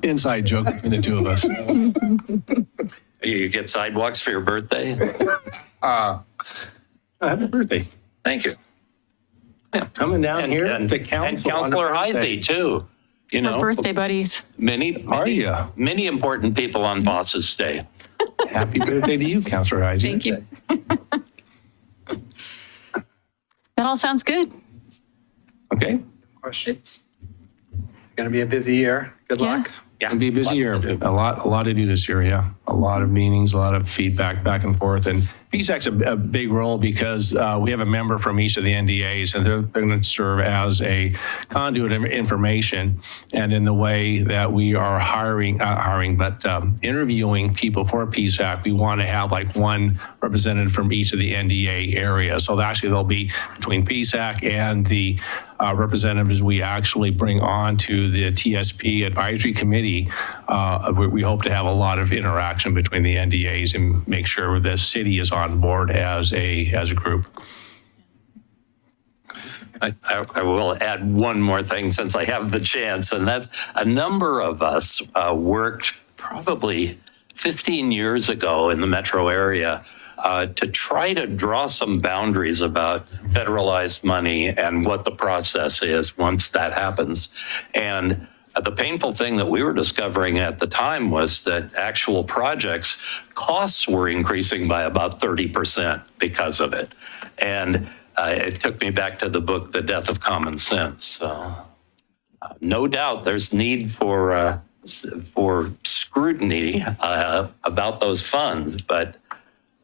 Inside joke between the two of us. You get sidewalks for your birthday? Happy birthday. Thank you. Yeah, coming down here to council. And Councilor Heisey, too. You know, Birthday buddies. many important people on Boss's Day. Happy birthday to you, Councilor Heisey. Thank you. That all sounds good. Okay. Questions? It's going to be a busy year. Good luck. Yeah, It'll be a busy year. A lot to do this year, yeah. A lot of meetings, a lot of feedback back and forth. And PSAC's a big role because we have a member from each of the NDAs, and they're going to serve as a conduit of information. And in the way that we are interviewing people for PSAC, we want to have like one representative from each of the NDA areas. So actually there'll be between PSAC and the representatives we actually bring on to the TSP advisory committee. We hope to have a lot of interaction between the NDAs and make sure the city is on board as a group. I will add one more thing since I have the chance, and that's a number of us worked probably 15 years ago in the metro area to try to draw some boundaries about federalized money and what the process is once that happens. And the painful thing that we were discovering at the time was that actual projects costs were increasing by about 30% because of it. And it took me back to the book, The Death of Common Sense. So no doubt there's need for scrutiny about those funds, but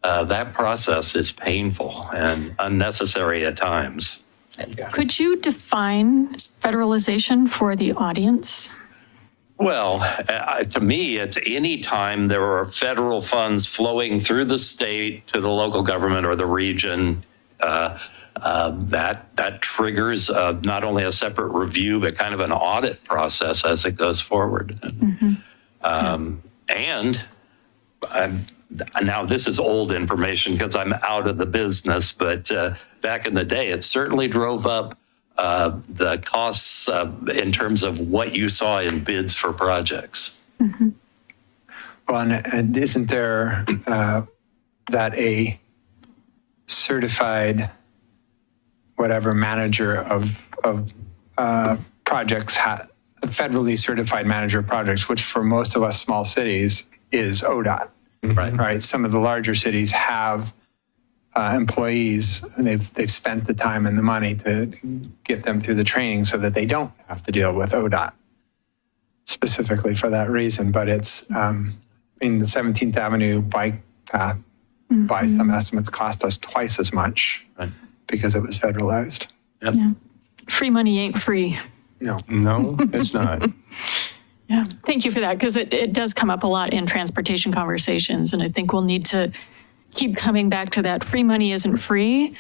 that process is painful and unnecessary at times. Could you define federalization for the audience? Well, to me, it's any time there are federal funds flowing through the state to the local government or the region, that triggers not only a separate review, but kind of an audit process as it goes forward. And now this is old information because I'm out of the business, but back in the day, it certainly drove up the costs in terms of what you saw in bids for projects. Well, and isn't there that a certified whatever manager of projects, a federally certified manager of projects, which for most of us small cities is ODOT. Right. Some of the larger cities have employees, and they've spent the time and the money to get them through the training so that they don't have to deal with ODOT specifically for that reason. But it's in the 17th Avenue bike path, by some estimates, cost us twice as much because it was federalized. Yep. Yeah. Free money ain't free. No, it's not. Yeah, thank you for that, because it does come up a lot in transportation conversations, and I think we'll need to keep coming back to that free money isn't free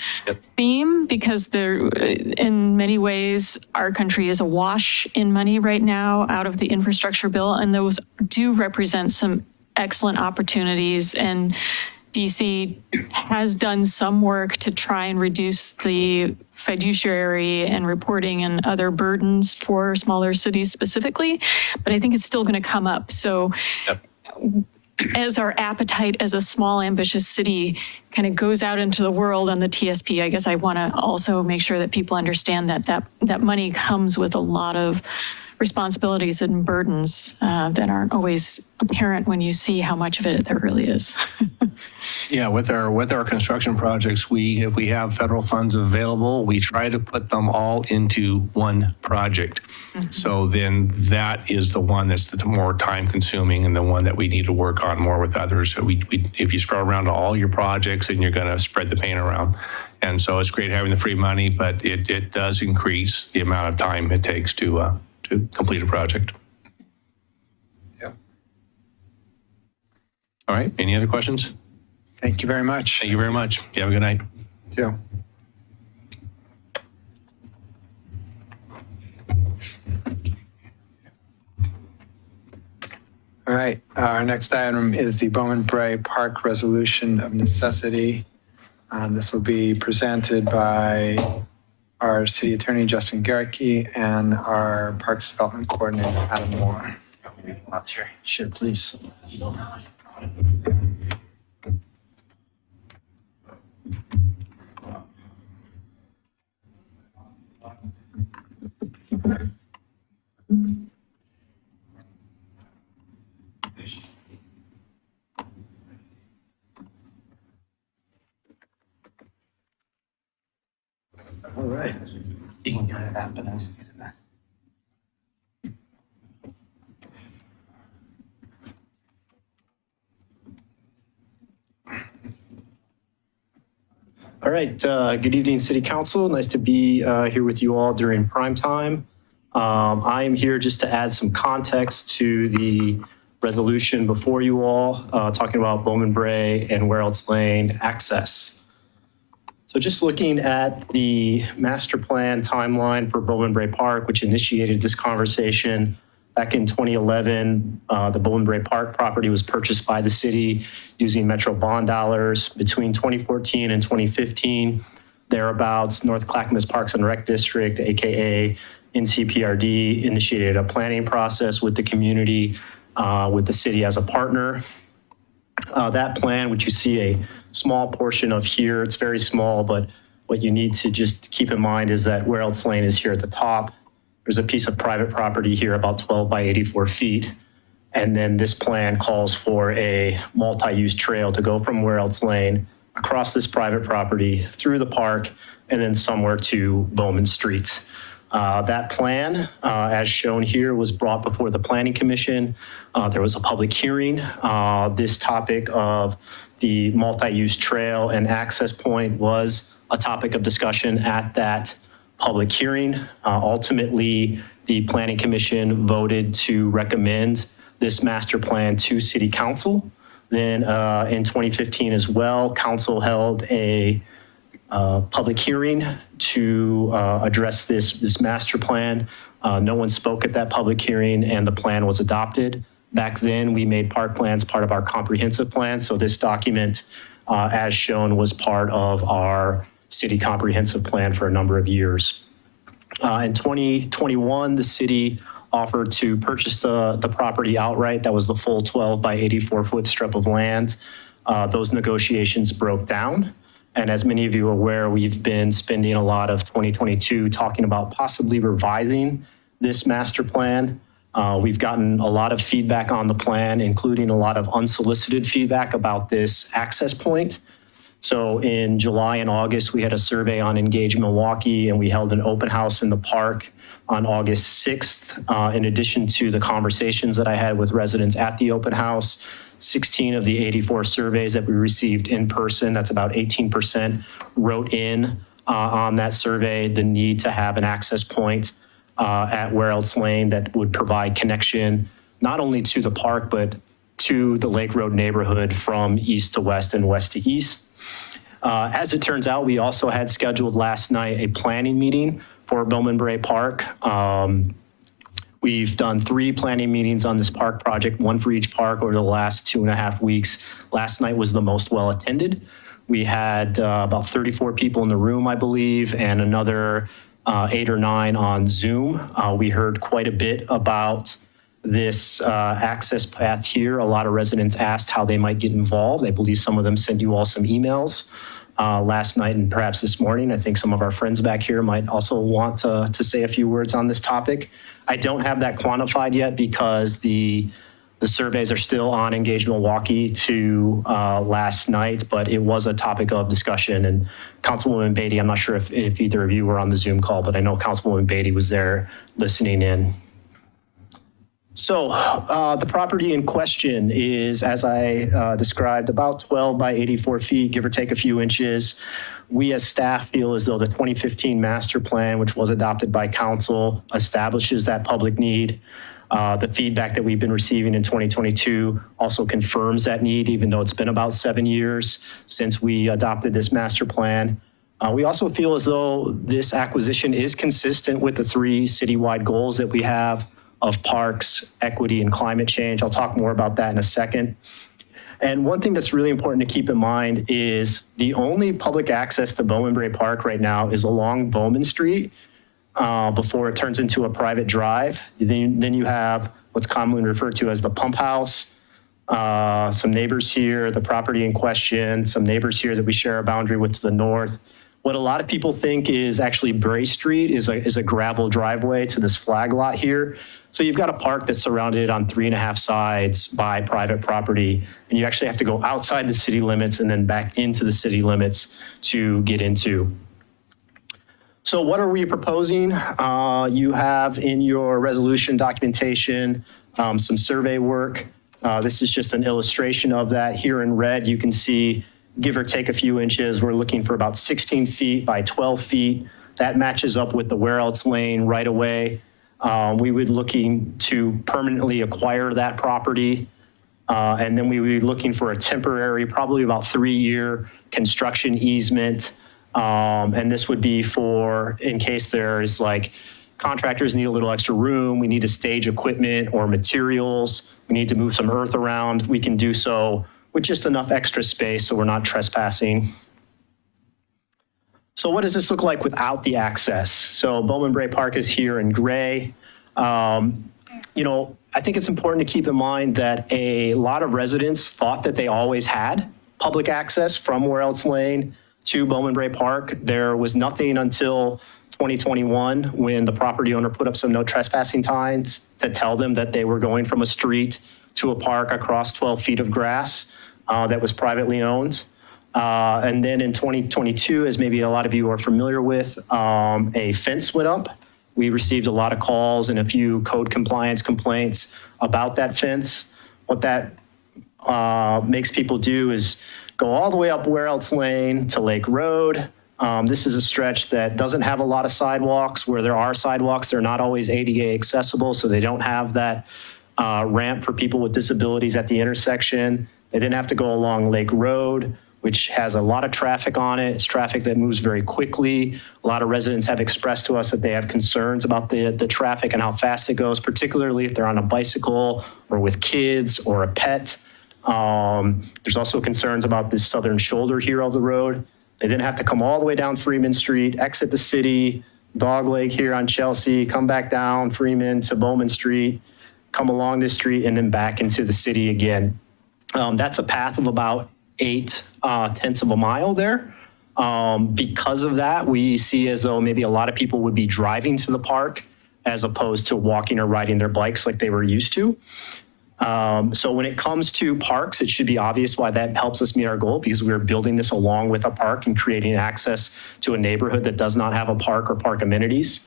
theme, because there, in many ways, our country is awash in money right now out of the infrastructure bill, and those do represent some excellent opportunities. And DC has done some work to try and reduce the fiduciary and reporting and other burdens for smaller cities specifically, but I think it's still going to come up. So as our appetite as a small, ambitious city kind of goes out into the world on the TSP, I guess I want to also make sure that people understand that money comes with a lot of responsibilities and burdens that aren't always apparent when you see how much of it there really is. Yeah, with our construction projects, if we have federal funds available, we try to put them all into one project. So then that is the one that's the more time consuming and the one that we need to work on more with others. So if you spread around to all your projects, then you're going to spread the pain around. And so it's great having the free money, but it does increase the amount of time it takes to complete a project. Yeah. All right, any other questions? Thank you very much. Thank you very much. You have a good night. You too. All right, our next item is the Bowman Brae Park Resolution of Necessity. This will be presented by our City Attorney, Justin Garricky, and our Parks Development Coordinator, Adam Moore. Sure, please. All right. You can cut it out, but I'm just using that. All right, good evening, City Council. Nice to be here with you all during prime time. I am here just to add some context to the resolution before you all, talking about Bowman Brae and Where Else Lane access. So just looking at the master plan timeline for Bowman Brae Park, which initiated this conversation back in 2011, the Bowman Brae Park property was purchased by the city using Metro bond dollars. Between 2014 and 2015, thereabouts, North Clackamas Parks and Rec District, AKA NCPRD, initiated a planning process with the community, with the city as a partner. That plan, which you see a small portion of here, it's very small, but what you need to just keep in mind is that Where Else Lane is here at the top. There's a piece of private property here about 12 by 84 feet. And then this plan calls for a multi-use trail to go from Where Else Lane across this private property through the park and then somewhere to Bowman Street. That plan, as shown here, was brought before the Planning Commission. There was a public hearing. This topic of the multi-use trail and access point was a topic of discussion at that public hearing. Ultimately, the Planning Commission voted to recommend this master plan to City Council. Then in 2015 as well, Council held a public hearing to address this master plan. No one spoke at that public hearing and the plan was adopted. Back then, we made park plans part of our comprehensive plan. So this document, as shown, was part of our city comprehensive plan for a number of years. In 2021, the city offered to purchase the property outright. That was the full 12 by 84 foot strip of land. Those negotiations broke down. And as many of you are aware, we've been spending a lot of 2022 talking about possibly revising this master plan. We've gotten a lot of feedback on the plan, including a lot of unsolicited feedback about this access point. So in July and August, we had a survey on Engage Milwaukie, and we held an open house in the park on August 6th. In addition to the conversations that I had with residents at the open house, 16 of the 84 surveys that we received in person, that's about 18%, wrote in on that survey the need to have an access point at Where Else Lane that would provide connection not only to the park, but to the Lake Road neighborhood from east to west and west to east. As it turns out, we also had scheduled last night a planning meeting for Bowman Brae Park. We've done 3 planning meetings on this park project, 1 for each park over the last 2.5 weeks. Last night was the most well attended. We had about 34 people in the room, I believe, and another 8 or 9 on Zoom. We heard quite a bit about this access path here. A lot of residents asked how they might get involved. I believe some of them sent you all some emails last night and perhaps this morning. I think some of our friends back here might also want to say a few words on this topic. I don't have that quantified yet because the surveys are still on Engage Milwaukie to last night, but it was a topic of discussion. And Councilwoman Beatty, I'm not sure if either of you were on the Zoom call, but I know Councilwoman Beatty was there listening in. So the property in question is, as I described, about 12 by 84 feet, give or take a few inches. We as staff feel as though the 2015 master plan, which was adopted by council, establishes that public need. The feedback that we've been receiving in 2022 also confirms that need, even though it's been about 7 years since we adopted this master plan. We also feel as though this acquisition is consistent with the 3 citywide goals that we have of parks, equity, and climate change. I'll talk more about that in a second. And one thing that's really important to keep in mind is the only public access to Bowman Brae Park right now is along Bowman Street before it turns into a private drive. Then you have what's commonly referred to as the pump house, some neighbors here, the property in question, some neighbors here that we share a boundary with to the north. What a lot of people think is actually Brae Street is a gravel driveway to this flag lot here. So you've got a park that's surrounded on 3.5 sides by private property, and you actually have to go outside the city limits and then back into the city limits to get into. So what are we proposing? You have in your resolution documentation some survey work. This is just an illustration of that. Here in red, you can see, give or take a few inches, we're looking for about 16 feet by 12 feet. That matches up with the where else lane right away. We would looking to permanently acquire that property. And then we would be looking for a temporary, probably about 3-year construction easement. And this would be for, in case there's like contractors need a little extra room, we need to stage equipment or materials, we need to move some earth around, we can do so with just enough extra space so we're not trespassing. So what does this look like without the access? So Bowman Brae Park is here in gray. You know, I think it's important to keep in mind that a lot of residents thought that they always had public access from Where Else Lane to Bowman Brae Park. There was nothing until 2021 when the property owner put up some no trespassing signs to tell them that they were going from a street to a park across 12 feet of grass that was privately owned. And then in 2022, as maybe a lot of you are familiar with, a fence went up. We received a lot of calls and a few code compliance complaints about that fence. What that makes people do is go all the way up Where Else Lane to Lake Road. This is a stretch that doesn't have a lot of sidewalks. Where there are sidewalks, they're not always ADA accessible, so they don't have that ramp for people with disabilities at the intersection. They didn't have to go along Lake Road, which has a lot of traffic on it. It's traffic that moves very quickly. A lot of residents have expressed to us that they have concerns about the traffic and how fast it goes, particularly if they're on a bicycle or with kids or a pet. There's also concerns about this southern shoulder here of the road. They didn't have to come all the way down Freeman Street, exit the city, Dog Leg here on Chelsea, come back down Freeman to Bowman Street, come along this street, and then back into the city again. That's a path of about 0.8 of a mile there. Because of that, we see as though maybe a lot of people would be driving to the park as opposed to walking or riding their bikes like they were used to. So when it comes to parks, it should be obvious why that helps us meet our goal, because we're building this along with a park and creating access to a neighborhood that does not have a park or park amenities.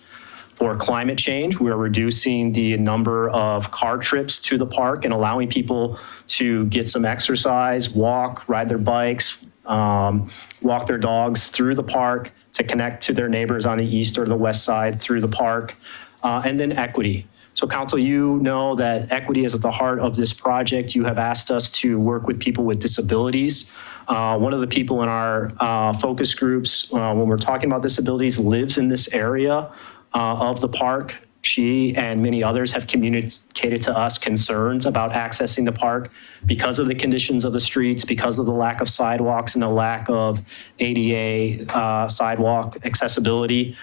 For climate change, we're reducing the number of car trips to the park and allowing people to get some exercise, walk, ride their bikes, walk their dogs through the park to connect to their neighbors on the east or the west side through the park. And then equity. So council, you know that equity is at the heart of this project. You have asked us to work with people with disabilities. One of the people in our focus groups, when we're talking about disabilities, lives in this area of the park. She and many others have communicated to us concerns about accessing the park because of the conditions of the streets, because of the lack of sidewalks and the lack of ADA sidewalk accessibility.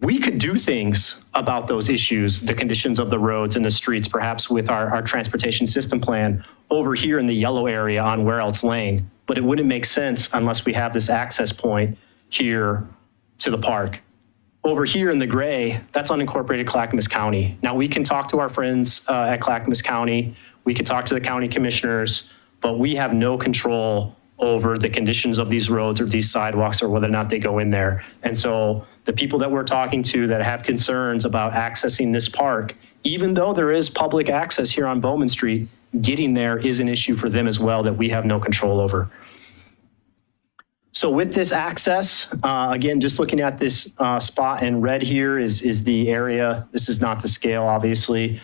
We could do things about those issues, the conditions of the roads and the streets, perhaps with our transportation system plan over here in the yellow area on Where Else Lane. But it wouldn't make sense unless we have this access point here to the park. Over here in the gray, that's unincorporated Clackamas County. Now we can talk to our friends at Clackamas County. We can talk to the county commissioners, but we have no control over the conditions of these roads or these sidewalks or whether or not they go in there. And so the people that we're talking to that have concerns about accessing this park, even though there is public access here on Bowman Street, getting there is an issue for them as well that we have no control over. So with this access, again, just looking at this spot in red here is the area. This is not the scale, obviously.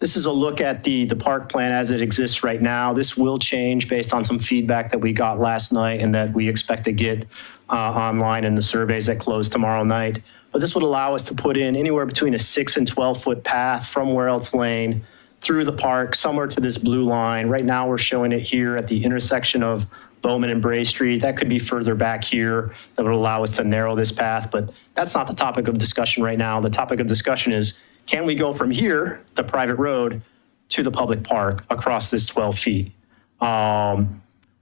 This is a look at the park plan as it exists right now. This will change based on some feedback that we got last night and that we expect to get online in the surveys that close tomorrow night. But this would allow us to put in anywhere between a 6 and 12-foot path from Where Else Lane through the park, somewhere to this blue line. Right now, we're showing it here at the intersection of Bowman and Brae Street. That could be further back here that would allow us to narrow this path, but that's not the topic of discussion right now. The topic of discussion is, can we go from here, the private road, to the public park across this 12 feet?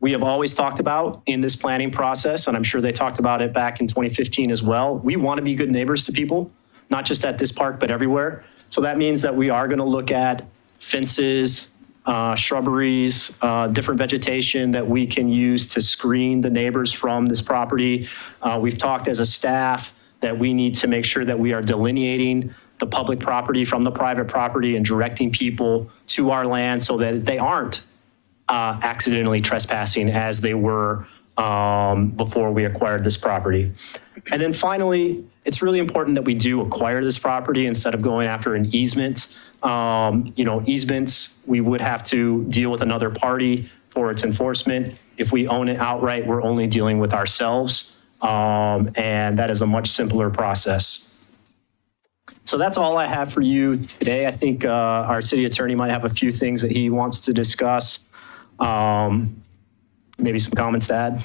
We have always talked about in this planning process, and I'm sure they talked about it back in 2015 as well, we want to be good neighbors to people, not just at this park, but everywhere. So that means that we are going to look at fences, shrubberies, different vegetation that we can use to screen the neighbors from this property. We've talked as a staff that we need to make sure that we are delineating the public property from the private property and directing people to our land so that they aren't accidentally trespassing as they were before we acquired this property. And then finally, it's really important that we do acquire this property instead of going after an easement. Easements, we would have to deal with another party for its enforcement. If we own it outright, we're only dealing with ourselves, and that is a much simpler process. So that's all I have for you today. I think our city attorney might have a few things that he wants to discuss. Maybe some comments to add.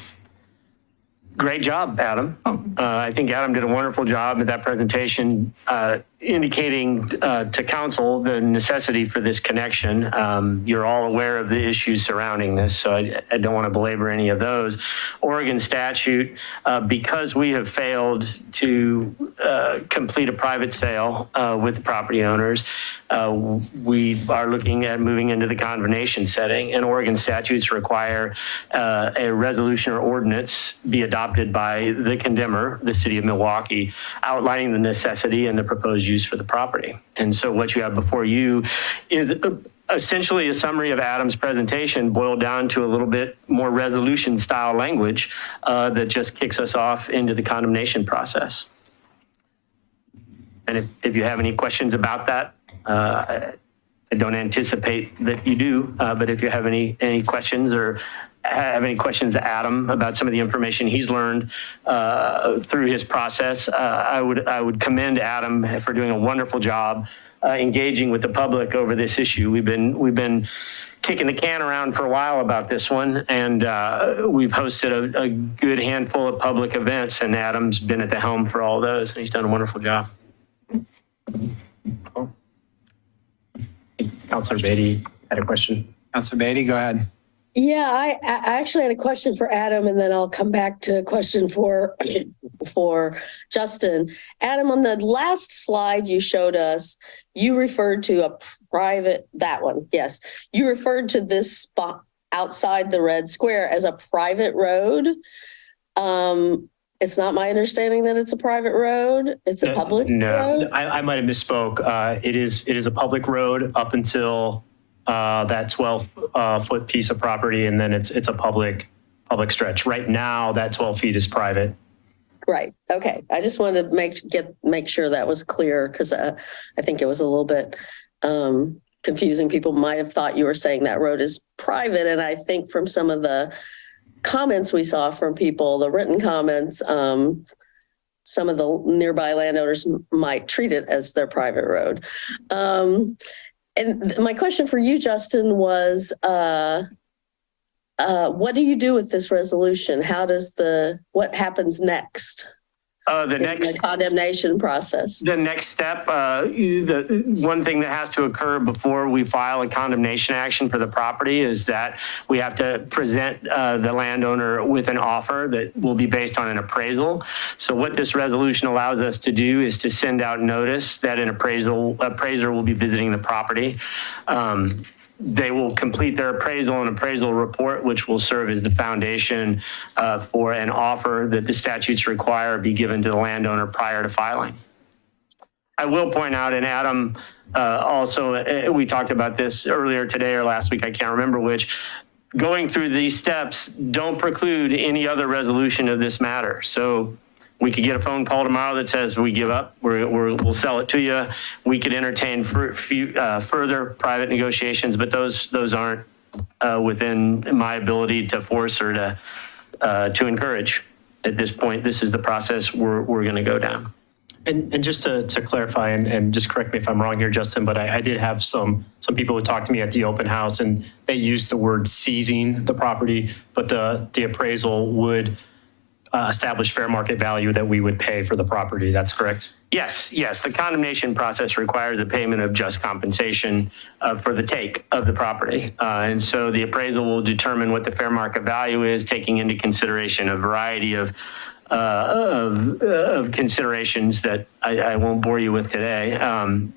Great job, Adam. I think Adam did a wonderful job at that presentation, indicating to council the necessity for this connection. You're all aware of the issues surrounding this, so I don't want to belabor any of those. Oregon statute, because we have failed to complete a private sale with the property owners, we are looking at moving into the condemnation setting, and Oregon statutes require a resolution or ordinance be adopted by the condemner, the city of Milwaukie, outlining the necessity and the proposed use for the property. And so what you have before you is essentially a summary of Adam's presentation boiled down to a little bit more resolution style language that just kicks us off into the condemnation process. And if you have any questions about that, I don't anticipate that you do, but if you have any questions or have any questions to Adam about some of the information he's learned through his process, I would commend Adam for doing a wonderful job engaging with the public over this issue. We've been kicking the can around for a while about this one, and we've hosted a good handful of public events, and Adam's been at the helm for all those, and he's done a wonderful job. Councilor Beatty had a question. Councilor Beatty, go ahead. Yeah, I actually had a question for Adam, and then I'll come back to a question for Justin. Adam, on the last slide you showed us, you referred to a private, that one, yes. You referred to this spot outside the red square as a private road. It's not my understanding that it's a private road. It's a public road. I might have misspoke. It is a public road up until that 12-foot piece of property, and then it's a public stretch. Right now, that 12 feet is private. Right, okay. I just wanted to make sure that was clear, because I think it was a little bit confusing. People might have thought you were saying that road is private, and I think from some of the comments we saw from people, the written comments, some of the nearby landowners might treat it as their private road. And my question for you, Justin, was what do you do with this resolution? What happens next? The condemnation process. The next step, the one thing that has to occur before we file a condemnation action for the property is that we have to present the landowner with an offer that will be based on an appraisal. So what this resolution allows us to do is to send out notice that an appraiser will be visiting the property. They will complete their appraisal and appraisal report, which will serve as the foundation for an offer that the statutes require be given to the landowner prior to filing. I will point out, and Adam also, we talked about this earlier today or last week, I can't remember which, going through these steps don't preclude any other resolution of this matter. So we could get a phone call tomorrow that says we give up, we'll sell it to you. We could entertain further private negotiations, but those aren't within my ability to force or to encourage. At this point, this is the process we're going to go down. And just to clarify, and just correct me if I'm wrong here, Justin, but I did have some people who talked to me at the open house, and they used the word seizing the property, but the appraisal would establish fair market value that we would pay for the property. That's correct? Yes. The condemnation process requires a payment of just compensation for the take of the property. And so the appraisal will determine what the fair market value is, taking into consideration a variety of considerations that I won't bore you with today. And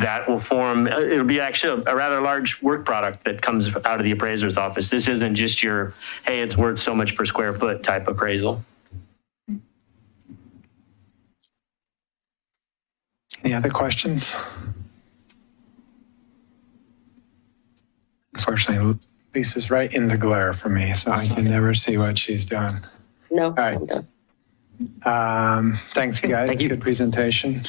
that will form, it'll be actually a rather large work product that comes out of the appraiser's office. This isn't just your, hey, it's worth so much per square foot type appraisal. Any other questions? Unfortunately, Lisa's right in the glare for me, so I can never see what she's doing. No. All right. Thanks, you guys. Thank you. Good presentation.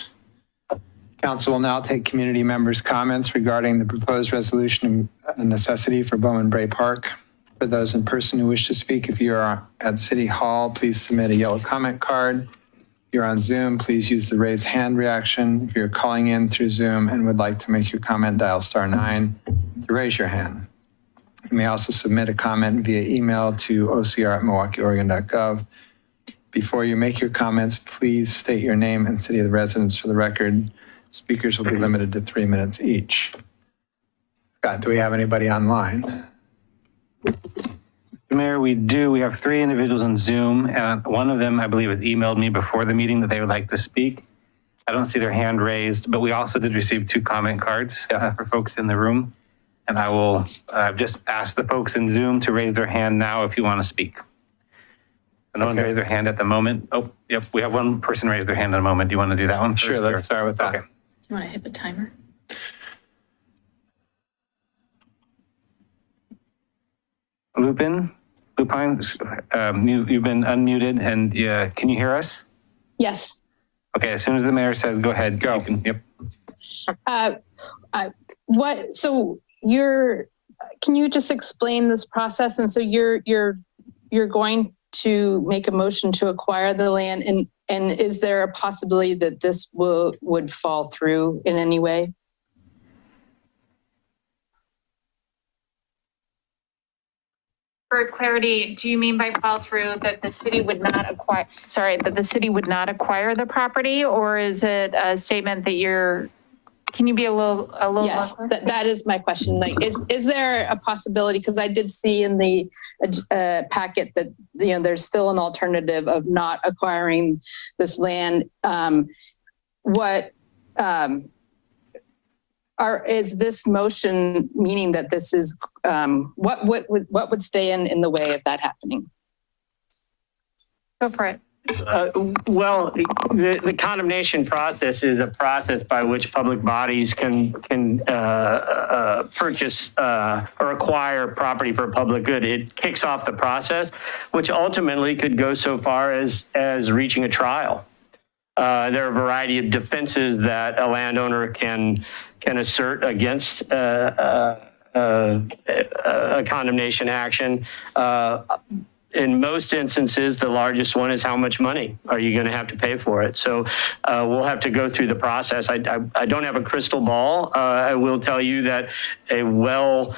Council will now take community members' comments regarding the proposed resolution and necessity for Bowman Brae Park. For those in person who wish to speak, if you are at City Hall, please submit a yellow comment card. If you're on Zoom, please use the raise hand reaction. If you're calling in through Zoom and would like to make your comment, dial *9 to raise your hand. You may also submit a comment via email to ocr@milwaukieoregon.gov. Before you make your comments, please state your name and city of residence for the record. Speakers will be limited to 3 minutes each. Scott, do we have anybody online? Mayor, we do. We have 3 individuals on Zoom, and one of them, I believe, has emailed me before the meeting that they would like to speak. I don't see their hand raised, but we also did receive 2 comment cards for folks in the room. And I will just ask the folks in Zoom to raise their hand now if you want to speak. So no one raised their hand at the moment. Oh, yep, we have one person raise their hand in a moment. Do you want to do that one first? Sure, let's start with that. You Okay. want to hit the timer? Lupine, you've been unmuted, and can you hear us? Yes. Okay, as soon as the mayor says go ahead. Go. Yep. Can you just explain this process? And so you're going to make a motion to acquire the land, and is there a possibility that this would fall through in any way? For clarity, do you mean by fall through that the city would not acquire, that the city would not acquire the property? Or is it a statement that can you be a little Yes, more? that is my question. Like, is there a possibility, because I did see in the packet that, there's still an alternative of not acquiring this land. Is this motion meaning that this is, what would stay in the way of that happening? Go for it. Well, the condemnation process is a process by which public bodies can purchase or acquire property for a public good. It kicks off the process, which ultimately could go so far as reaching a trial. There are a variety of defenses that a landowner can assert against a condemnation action. In most instances, the largest one is how much money are you going to have to pay for it? So we'll have to go through the process. I don't have a crystal ball. I will tell you that a well-reasoned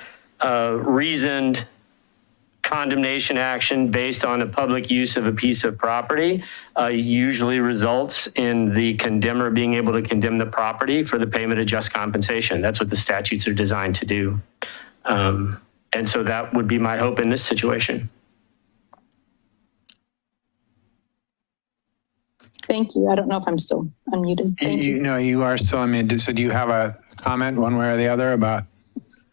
condemnation action based on a public use of a piece of property usually results in the condemner being able to condemn the property for the payment of just compensation. That's what the statutes are designed to do. And so that would be my hope in this situation. Thank you. I don't know if I'm still unmuted. Thank you. No, you are still unmuted. So do you have a comment one way or the other about?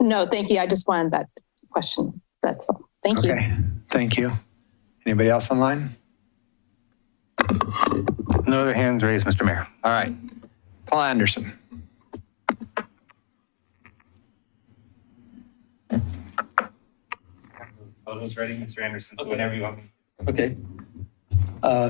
No, thank you. I just wanted that question. That's all. Thank you. Okay, thank you. Anybody else online? No other hands raised, Mr. Mayor. All right. Paul Anderson. Photos ready, Mr. Anderson, so whenever you want me. Okay.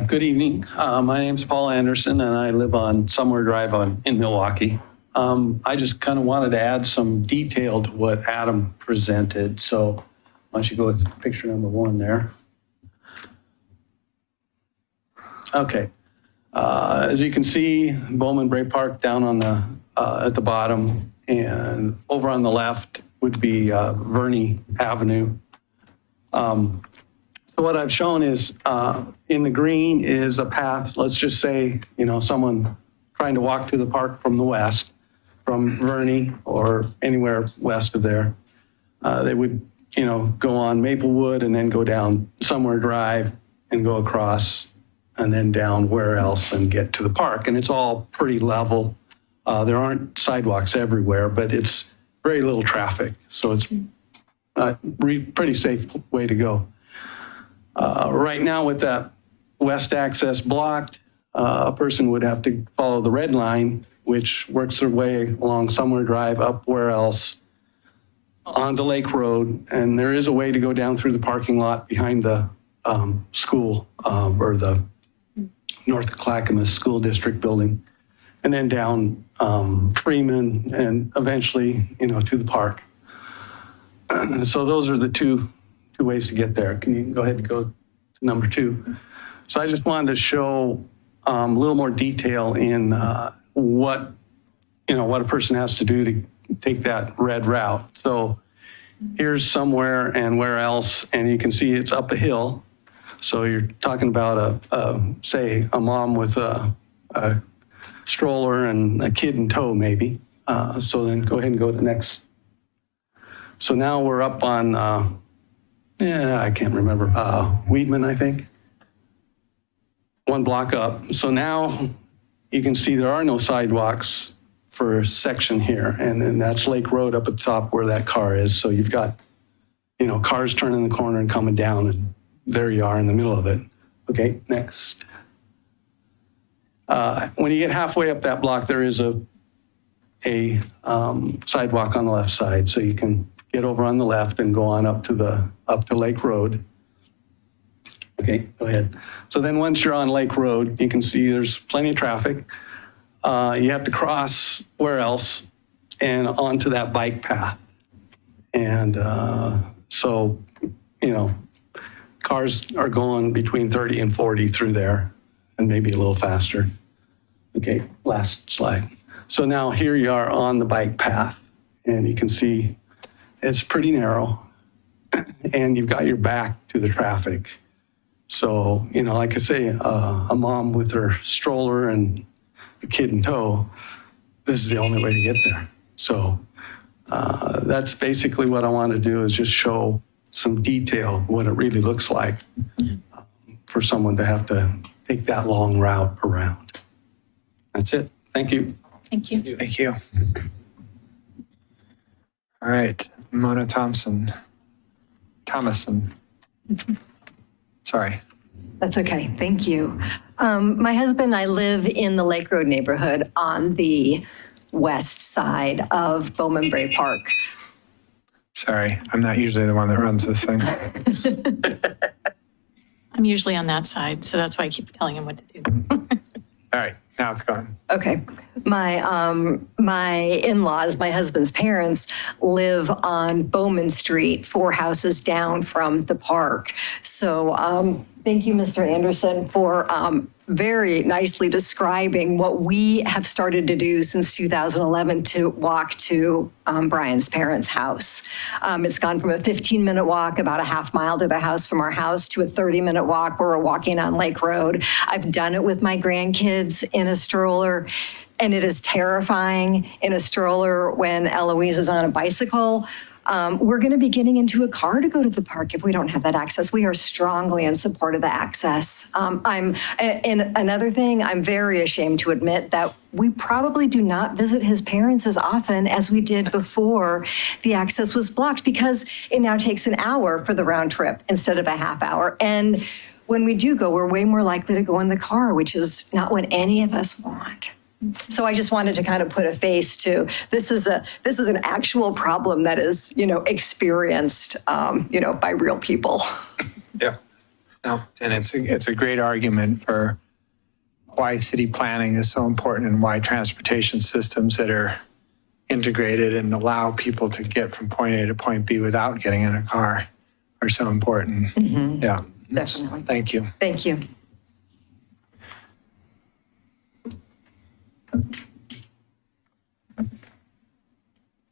Good evening. My name's Paul Anderson, and I live on Summer Drive in Milwaukie. I just kind of wanted to add some detail to what Adam presented. So why don't you go with picture number 1 there. Okay. As you can see, Bowman Brae Park down on the at the bottom, and over on the left would be Verney Avenue. So what I've shown is in the green is a path, let's just say, someone trying to walk to the park from the west, from Verney or anywhere west of there. They would, go on Maplewood and then go down Summer Drive and go across and then down where else and get to the park. And it's all pretty level. There aren't sidewalks everywhere, but it's very little traffic. So it's a pretty safe way to go. Right now with that west access blocked, a person would have to follow the red line, which works their way along Summer Drive, up where else, onto Lake Road. And there is a way to go down through the parking lot behind the school or the North Clackamas School District building, and then down Freeman and eventually, to the park. So those are the two ways to get there. Can you go ahead and go to number 2? So I just wanted to show a little more detail in what a person has to do to take that red route. So here's somewhere and where else, and you can see it's up a hill. So you're talking about say a mom with a stroller and a kid in tow maybe. So then go ahead and go to the next. So now we're up on, I can't remember, Weedman, I think. 1 block up. So now you can see there are no sidewalks for a section here. And then that's Lake Road up at the top where that car is. So you've got, cars turning the corner and coming down, and there you are in the middle of it. Okay, next. When you get halfway up that block, there is a sidewalk on the left side. So you can get over on the left and go on up to Lake Road. Okay, go ahead. So then once you're on Lake Road, you can see there's plenty of traffic. You have to cross where else and onto that bike path. And so, cars are going between 30 and 40 through there and maybe a little faster. Okay, last slide. So now here you are on the bike path, and you can see it's pretty narrow, and you've got your back to the traffic. So, like I say, a mom with her stroller and a kid in tow, this is the only way to get there. So that's basically what I want to do, is just show some detail what it really looks like for someone to have to take that long route around. That's it. Thank you. Thank you. Thank you. All right, Mona Thomason. Sorry. That's okay. Thank you. My husband and I live in the Lake Road neighborhood on the west side of Bowman Brae Park. Sorry, I'm not usually the one that runs this thing. I'm usually on that side, so that's why I keep telling him what to do. All right, now it's gone. Okay. My in-laws, my husband's parents, live on Bowman Street, 4 houses down from the park. So thank you, Mr. Anderson, for very nicely describing what we have started to do since 2011 to walk to Brian's parents' house. It's gone from a 15-minute walk, about a half mile to the house from our house, to a 30-minute walk where we're walking on Lake Road. I've done it with my grandkids in a stroller, and it is terrifying in a stroller when Eloise is on a bicycle. We're going to be getting into a car to go to the park if we don't have that access. We are strongly in support of the access. And another thing, I'm very ashamed to admit that we probably do not visit his parents as often as we did before the access was blocked, because it now takes an hour for the round trip instead of a half hour. And when we do go, we're way more likely to go in the car, which is not what any of us want. So I just wanted to kind of put a face to this is an actual problem that is, experienced, by real people. Yeah. No, and it's a great argument for why city planning is so important and why transportation systems that are integrated and allow people to get from point A to point B without getting in a car are so important. Mm-hmm. Yeah. Definitely. Thank you. Thank you.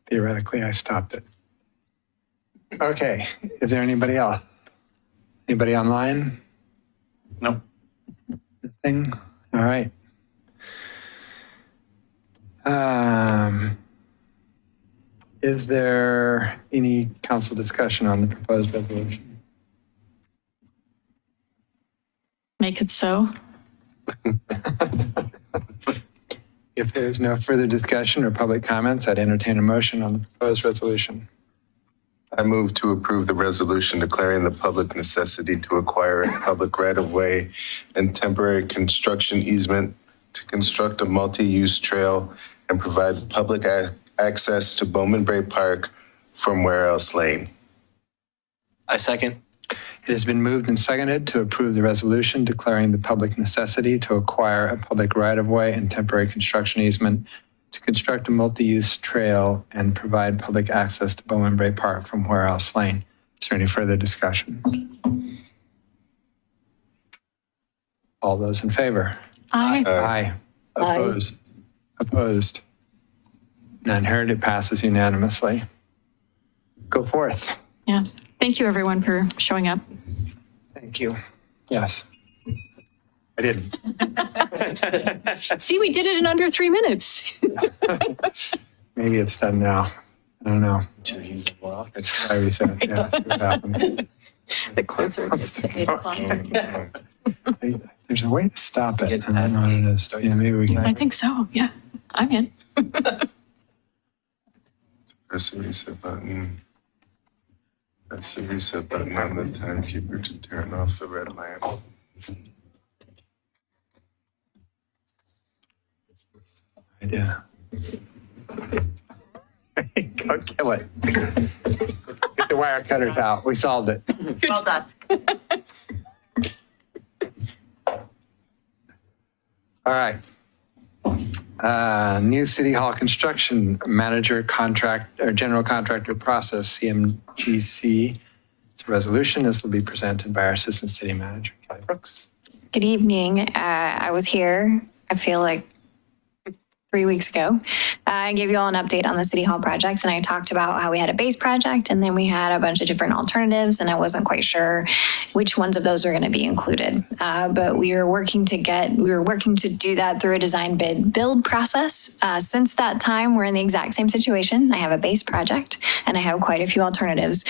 Theoretically, I stopped it. Okay, is there anybody else? Anybody online? No. Nothing? All right. Is there any council discussion on the proposed resolution? Make it so. If there's no further discussion or public comments, I'd entertain a motion on the proposed resolution. I move to approve the resolution declaring the public necessity to acquire a public right-of-way and temporary construction easement to construct a multi-use trail and provide public access to Bowman Brae Park from Where Else Lane. I second. It has been moved and seconded to approve the resolution declaring the public necessity to acquire a public right-of-way and temporary construction easement to construct a multi-use trail and provide public access to Bowman Brae Park from Where Else Lane. Is there any further discussion? All those in favor? Aye. Aye. Opposed? Opposed? None heard. It passes unanimously. Go forth. Yeah. Thank you, everyone, for showing up. Thank you. Yes. I did. See, we did it in under 3 minutes. Maybe it's done now. I don't know. Should we use it more often? It's why we said, yeah, see what happens. The closer it gets to 8 o'clock. There's a way to stop it. Get I don't know what it is. Yeah, maybe we I can. think so. Yeah, I'm in. Press the reset button. Press the reset button on the timekeeper to turn off the red lamp. Idea. Go kill it. Get the wire cutters out. We solved it. Well done. All right. New City Hall construction manager contract or general contractor process, CMGC. It's a resolution. This will be presented by our assistant city manager, Kelly Brooks. Good evening. I was here, I feel like 3 weeks ago. I gave you all an update on the City Hall projects, and I talked about how we had a base project and then we had a bunch of different alternatives, and I wasn't quite sure which ones of those are going to be included. But we were working to do that through a design bid build process. Since that time, we're in the exact same situation. I have a base project and I have quite a few alternatives,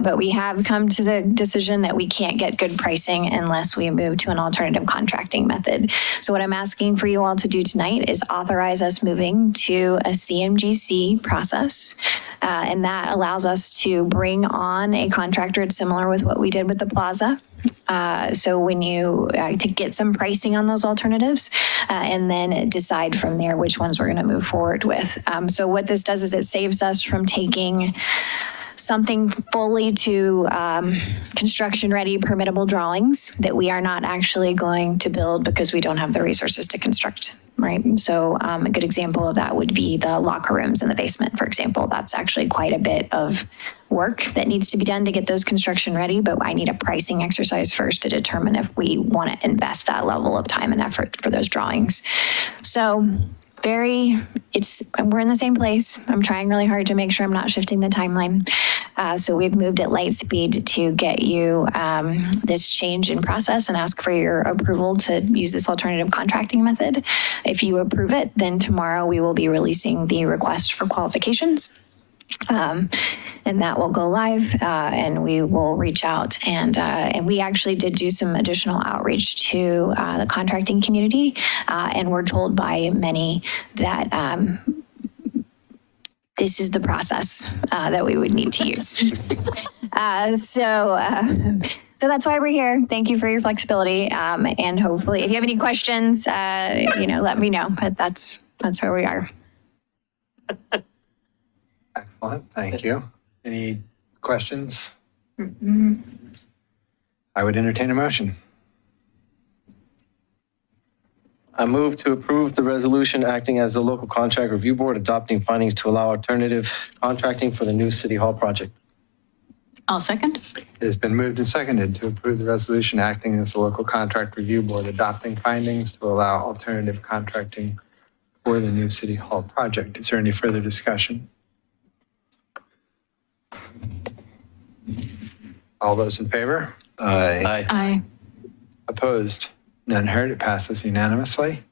but we have come to the decision that we can't get good pricing unless we move to an alternative contracting method. So what I'm asking for you all to do tonight is authorize us moving to a CMGC process. And that allows us to bring on a contractor. It's similar with what we did with the plaza. So when you, to get some pricing on those alternatives, and then decide from there which ones we're going to move forward with. So what this does is it saves us from taking something fully to construction-ready permittable drawings that we are not actually going to build because we don't have the resources to construct, right? And so a good example of that would be the locker rooms in the basement, for example. That's actually quite a bit of work that needs to be done to get those construction ready, but I need a pricing exercise first to determine if we want to invest that level of time and effort for those drawings. So we're in the same place. I'm trying really hard to make sure I'm not shifting the timeline. So we've moved at light speed to get you this change in process and ask for your approval to use this alternative contracting method. If you approve it, then tomorrow we will be releasing the request for qualifications. And that will go live, and we will reach out. And we actually did do some additional outreach to the contracting community, and we're told by many that this is the process that we would need to use. So that's why we're here. Thank you for your flexibility, and hopefully, if you have any questions, let me know. But that's where we are. Excellent, thank you. Any questions? I would entertain a motion. I move to approve the resolution acting as the local contract review board, adopting findings to allow alternative contracting for the new City Hall project. I'll second. It has been moved and seconded to approve the resolution acting as the local contract review board, adopting findings to allow alternative contracting for the new City Hall project. Is there any further discussion? All those in favor? Aye. Aye. Opposed? None heard. It passes unanimously.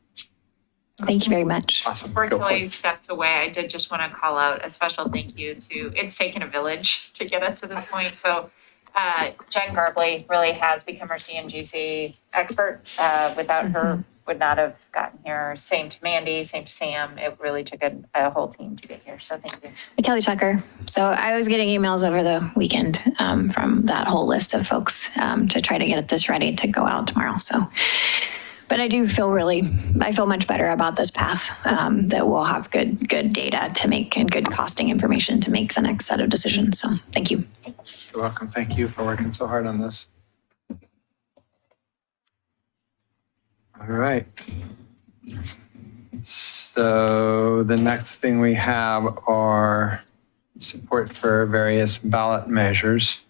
Thank you very much. Awesome. Before Go for Kelly it. steps away, I did just want to call out a special thank you to, it's taken a village to get us to this point. So Jen Garbley really has become our CMGC expert. Without her, would not have gotten here. Same to Mandy, same to Sam. It really took a whole team to get here. So thank you. Kelly Tucker. So I was getting emails over the weekend from that whole list of folks to try to get this ready to go out tomorrow. So, but I do feel I feel much better about this path, that we'll have good data to make and good costing information to make the next set of decisions. So thank you. You're welcome. Thank you for working so hard on this. All right. So the next thing we have are support for various ballot measures.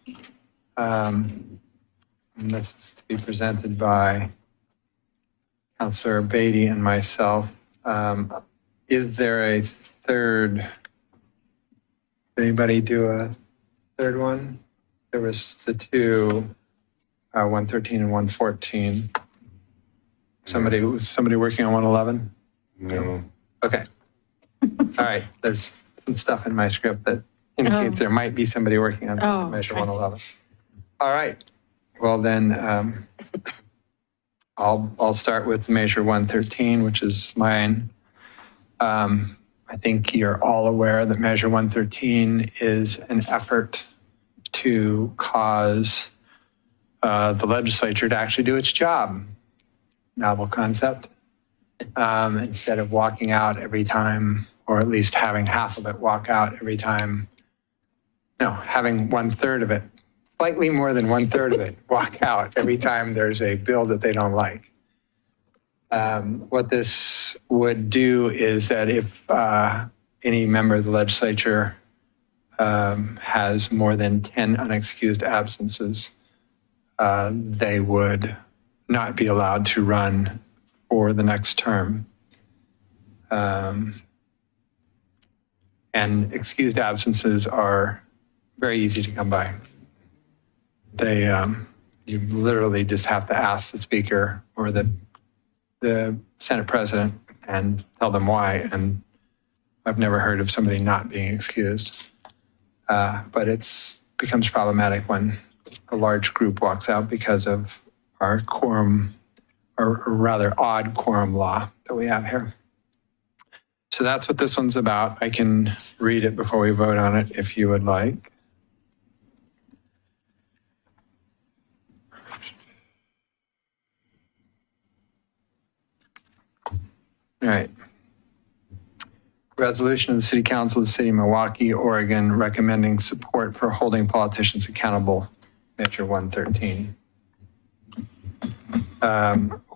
And this is to be presented by Councilor Beatty and myself. Is there a third? Did anybody do a third one? There was the two, 113 and 114. Was somebody working on 111? No. Okay. All right. There's some stuff in my script that indicates there might be somebody working on measure 111. All right. Well then, I'll start with measure 113, which is mine. I think you're all aware that measure 113 is an effort to cause the legislature to actually do its job. Novel concept. Instead of walking out every time, or at least having half of it walk out every time, no, having 1/3 of it, slightly more than 1/3 of it walk out every time there's a bill that they don't like. What this would do is that if any member of the legislature has more than 10 unexcused absences, they would not be allowed to run for the next term. And excused absences are very easy to come by. You literally just have to ask the speaker or the Senate president and tell them why. And I've never heard of somebody not being excused. But it becomes problematic when a large group walks out because of our quorum, or rather odd quorum law that we have here. So that's what this one's about. I can read it before we vote on it if you would like. All right. Resolution of the City Council of the City of Milwaukie, Oregon, recommending support for holding politicians accountable, Measure 113.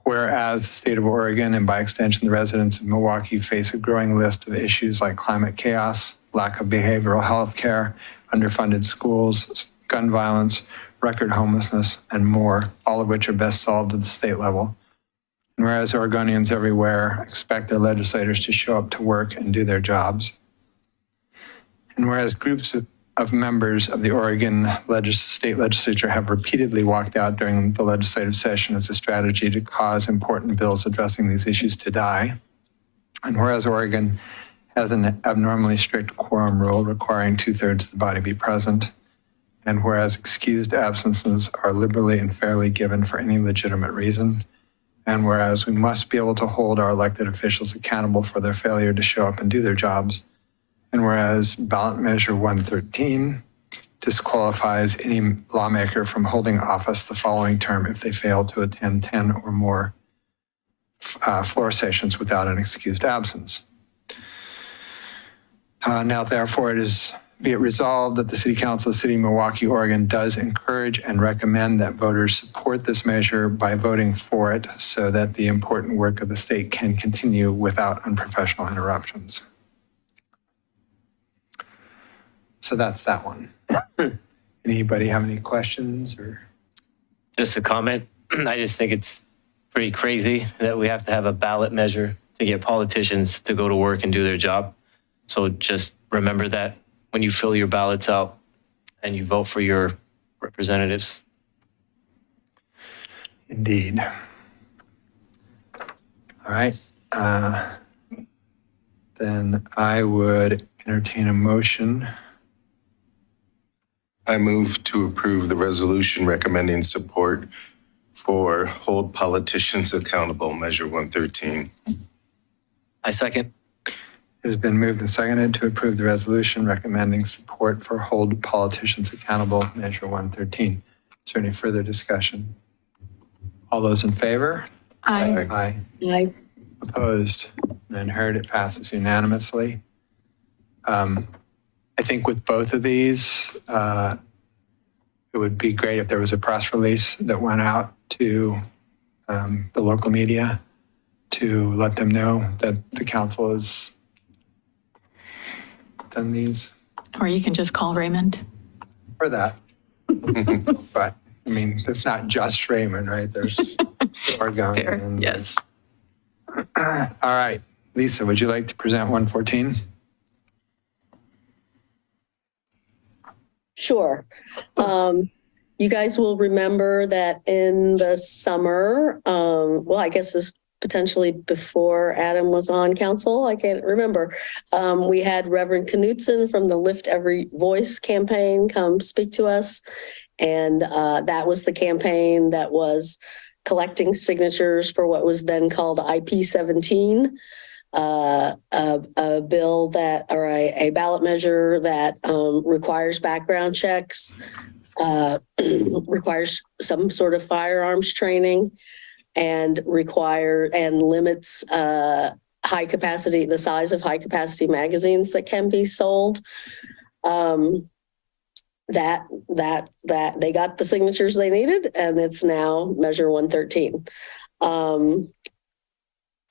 Whereas the state of Oregon, and by extension the residents of Milwaukie, face a growing list of issues like climate chaos, lack of behavioral health care, underfunded schools, gun violence, record homelessness, and more, all of which are best solved at the state level. And whereas Oregonians everywhere expect their legislators to show up to work and do their jobs. And whereas groups of members of the Oregon state legislature have repeatedly walked out during the legislative session as a strategy to cause important bills addressing these issues to die. And whereas Oregon has an abnormally strict quorum rule requiring 2/3 of the body be present. And whereas excused absences are liberally and fairly given for any legitimate reason. And whereas we must be able to hold our elected officials accountable for their failure to show up and do their jobs. And whereas ballot measure 113 disqualifies any lawmaker from holding office the following term if they fail to attend 10 or more floor sessions without an excused absence. Now, therefore, be it resolved that the City Council of the City of Milwaukie, Oregon does encourage and recommend that voters support this measure by voting for it so that the important work of the state can continue without unprofessional interruptions. So that's that one. Anybody have any questions or? Just a comment. I just think it's pretty crazy that we have to have a ballot measure to get politicians to go to work and do their job. So just remember that when you fill your ballots out and you vote for your representatives. Indeed. All right. Then I would entertain a motion. I move to approve the resolution recommending support for hold politicians accountable, Measure 113. I second. It has been moved and seconded to approve the resolution recommending support for hold politicians accountable, Measure 113. Is there any further discussion? All those in favor? Aye. Aye. Aye. Opposed? None heard. It passes unanimously. I think with both of these, it would be great if there was a press release that went out to the local media to let them know that the council has done these. Or you can just call Raymond. For that. But, I mean, it's not just Raymond, right? There's Oregon. Fair, and, yes. All right. Lisa, would you like to present 114? Sure. You guys will remember that in the summer, well, I guess this potentially before Adam was on council, I can't remember. We had Reverend Knutson from the Lift Every Voice campaign come speak to us. And that was the campaign that was collecting signatures for what was then called IP-17. A bill that, or a ballot measure that requires background checks, requires some sort of firearms training, and limits high capacity, the size of high capacity magazines that can be sold. That they got the signatures they needed, and it's now Measure 113.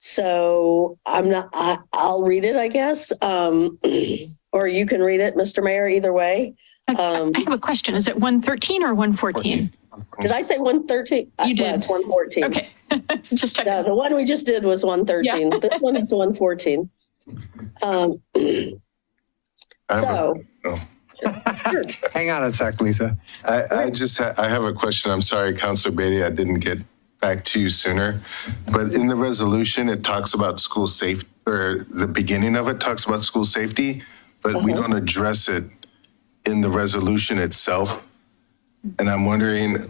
So I'll read it, I guess, or you can read it, Mr. Mayor, either way. I have a question. Is it 113 or 114? Did I say 113? You did. It's 114. Okay, just checking. No, the one we just did was 113. Yeah. This one is 114. Sure. Hang on a sec, Lisa. I have a question. I'm sorry, Councilor Beatty, I didn't get back to you sooner. But in the resolution, it talks about school safety, or the beginning of it talks about school safety, but we don't address it in the resolution itself. And I'm wondering,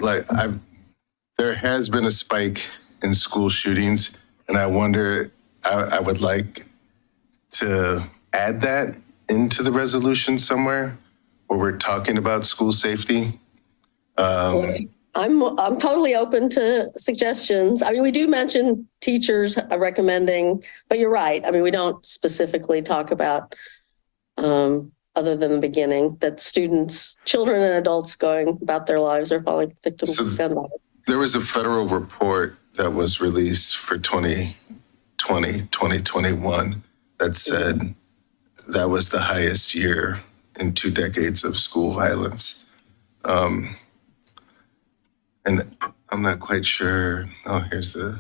there has been a spike in school shootings, and I wonder, I would like to add that into the resolution somewhere where we're talking about school safety. I'm totally open to suggestions. I mean, we do mention teachers recommending, but you're right. I mean, we don't specifically talk about, other than the beginning, that students, children and adults going about their lives are falling victim to gun violence. There was a federal report that was released for 2020, 2021 that said that was the highest year in 2 decades of school violence. And I'm not quite sure. Oh, here's the.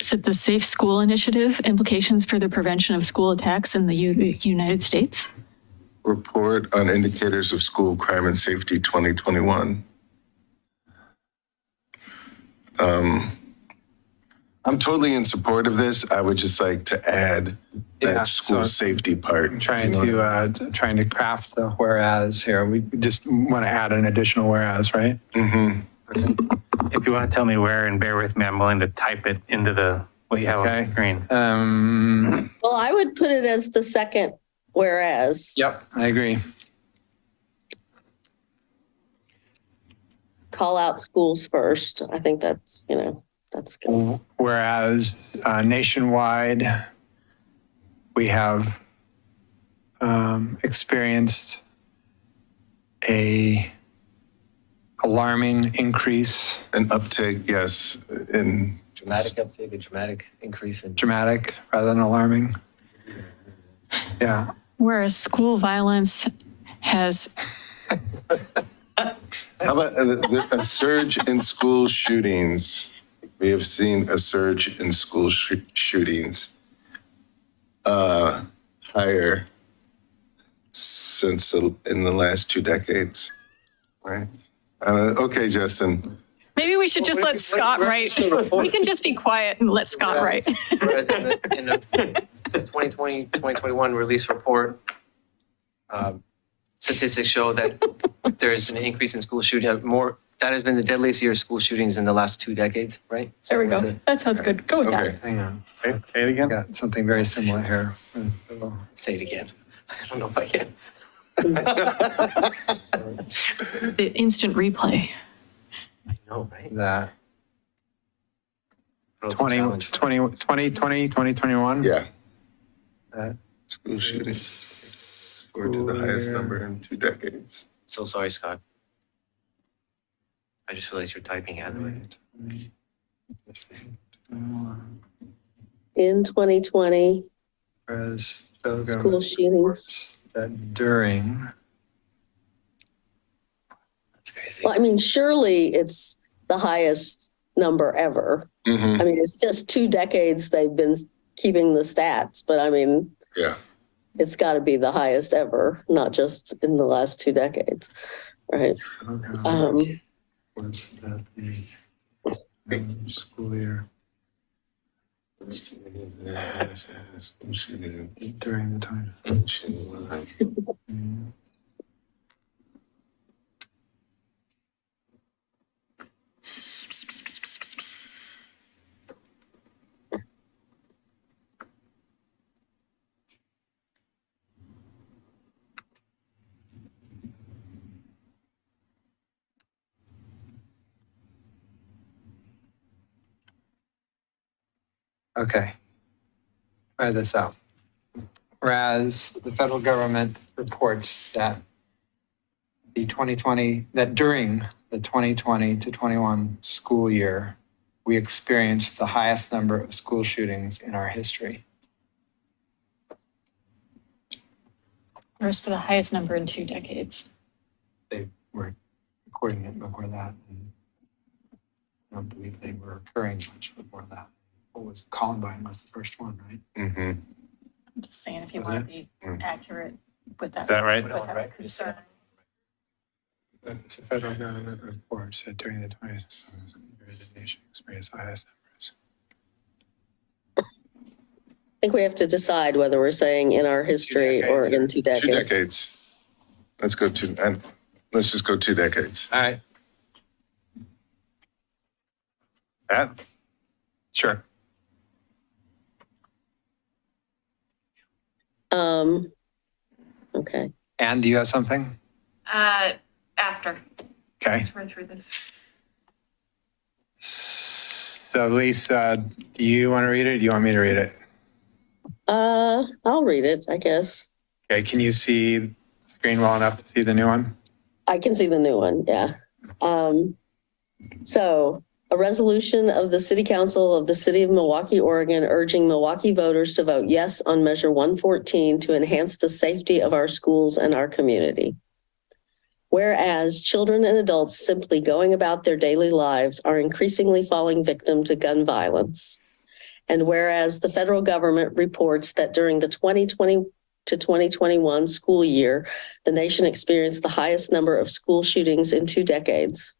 Is it the Safe School Initiative, Implications for the Prevention of School Attacks in the United States? Report on Indicators of School Crime and Safety 2021. I'm totally in support of this. I would just like to add that school safety part. Trying to craft the whereas here. We just want to add an additional whereas, right? Mm-hmm. Okay. If you want to tell me where and bear with me, I'm willing to type it into what you have on the screen. Well, I would put it as the second whereas. Yep, I agree. Call out schools first. I think that's, that's good. Whereas nationwide, we have experienced a alarming increase. An uptake, yes, in Dramatic uptake, a dramatic increase in. Dramatic rather than alarming. Yeah. Whereas school violence has. How about a surge in school shootings? We have seen a surge in school shootings higher since in the last 2 decades, right? Okay, Justin. Maybe we should just let Scott write. We can just be quiet and let Scott write. Whereas in the 2020, 2021 release report, statistics show that there's an increase in school shooting. That has been the deadliest year of school shootings in the last 2 decades, right? There we go. That sounds good. Go with that. Hang on. Say it again. Got something very similar here. Say it again. I don't know if I can. The instant replay. I know, right? That 2021? Yeah. That school shootings were to the highest number in 2 decades. So sorry, Scott. I just realized you're typing out of it. In 2020, Whereas federal school government shootings. reports that during. That's crazy. Well, I mean, surely it's the highest number ever. Mm-hmm. I mean, it's just 2 decades they've been keeping the stats, but I mean, Yeah. it's got to be the highest ever, not just in the last 2 decades, right? Reports that the school year during the time. Okay. Try this out. Whereas the federal government reports that during the 2020 to 21 school year, we experienced the highest number of school shootings in our history. First to the highest number in 2 decades. They were recording it before that. And I don't believe they were occurring much before that. What was Columbine was the first one, right? Mm-hmm. I'm just saying if you want to be accurate with that. Is that right? With that concern. It's a federal government report said during the 20th the nation experienced the highest numbers. I think we have to decide whether we're saying in our history or in 2 decades. 2 decades. Let's go let's just go 2 decades. All right. That? Sure. Okay. Anne, do you have something? After. Okay. We're through this. So Lisa, do you want to read it? Or do you want me to read it? I'll read it, I guess. Okay, can you see the screen well enough to see the new one? I can see the new one, yeah. So a resolution of the City Council of the City of Milwaukie, Oregon, urging Milwaukie voters to vote yes on Measure 114 to enhance the safety of our schools and our community. Whereas children and adults simply going about their daily lives are increasingly falling victim to gun violence. And whereas the federal government reports that during the 2020 to 2021 school year, the nation experienced the highest number of school shootings in 2 decades.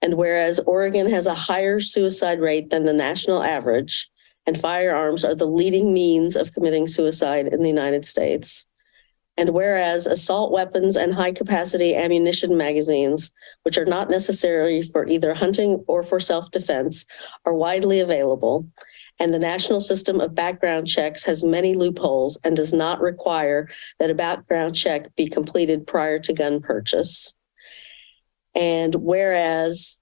And whereas Oregon has a higher suicide rate than the national average, and firearms are the leading means of committing suicide in the United States. And whereas assault weapons and high-capacity ammunition magazines, which are not necessary for either hunting or for self-defense, are widely available, and the national system of background checks has many loopholes and does not require that a background check be completed prior to gun purchase. And whereas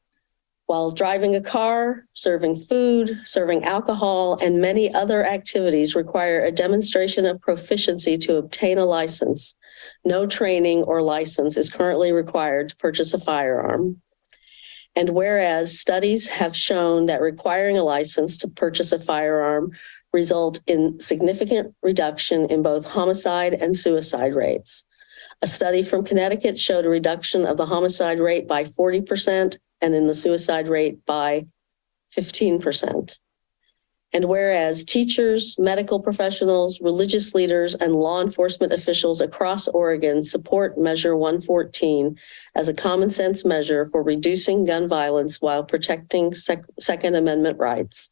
while driving a car, serving food, serving alcohol, and many other activities require a demonstration of proficiency to obtain a license, no training or license is currently required to purchase a firearm. And whereas studies have shown that requiring a license to purchase a firearm result in significant reduction in both homicide and suicide rates. A study from Connecticut showed a reduction of the homicide rate by 40% and in the suicide rate by 15%. And whereas teachers, medical professionals, religious leaders, and law enforcement officials across Oregon support Measure 114 as a common sense measure for reducing gun violence while protecting Second Amendment rights.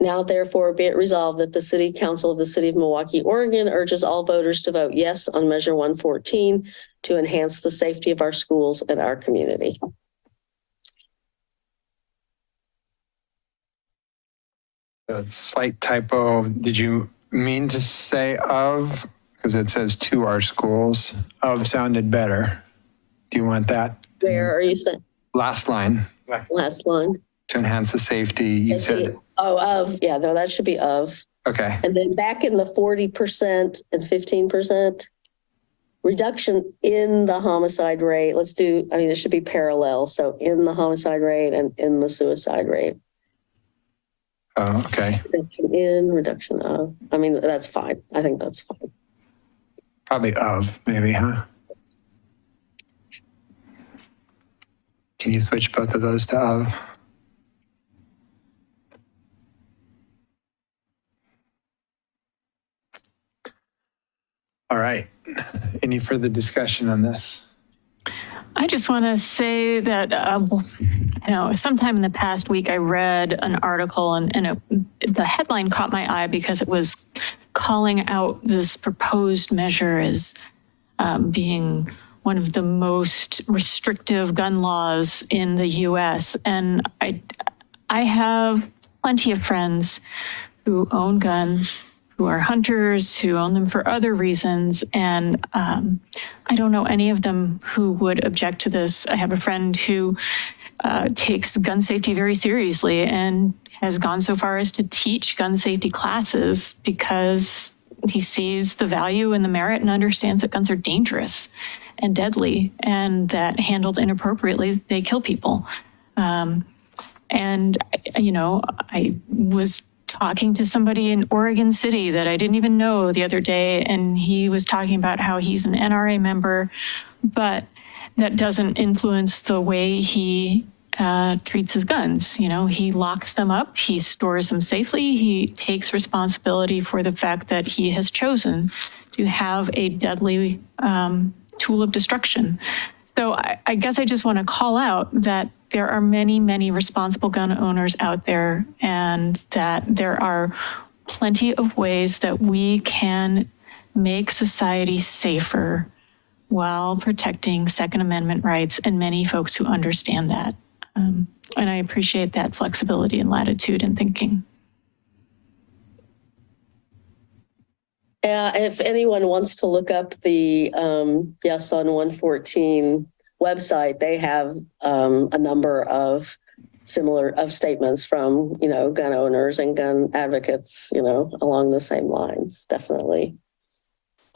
Now, therefore, be it resolved that the City Council of the City of Milwaukie, Oregon urges all voters to vote yes on Measure 114 to enhance the safety of our schools and our community. A slight typo. Did you mean to say of? Because it says to our schools. Of sounded better. Do you want that? Where are you saying? Last line. Last line. To enhance the safety, you said. Oh, of, yeah, no, that should be of. Okay. And then back in the 40% and 15% reduction in the homicide rate. Let's do, I mean, it should be parallel. So in the homicide rate and in the suicide rate. Oh, okay. Reduction in, reduction of. I mean, that's fine. I think that's fine. Probably of, maybe, huh? Can you switch both of those to of? All right. Any further discussion on this? I just want to say that, sometime in the past week, I read an article and the headline caught my eye because it was calling out this proposed measure as being one of the most restrictive gun laws in the U.S. And I have plenty of friends who own guns, who are hunters, who own them for other reasons. And I don't know any of them who would object to this. I have a friend who takes gun safety very seriously and has gone so far as to teach gun safety classes because he sees the value and the merit and understands that guns are dangerous and deadly, and that handled inappropriately, they kill people. And I was talking to somebody in Oregon City that I didn't even know the other day, and he was talking about how he's an NRA member, but that doesn't influence the way he treats his guns. He locks them up, he stores them safely, he takes responsibility for the fact that he has chosen to have a deadly tool of destruction. So I guess I just want to call out that there are many, many responsible gun owners out there, and that there are plenty of ways that we can make society safer while protecting Second Amendment rights, and many folks who understand that. And I appreciate that flexibility and latitude in thinking. If anyone wants to look up the Yes on 114 website, they have a number of similar of statements from, gun owners and gun advocates, along the same lines, definitely.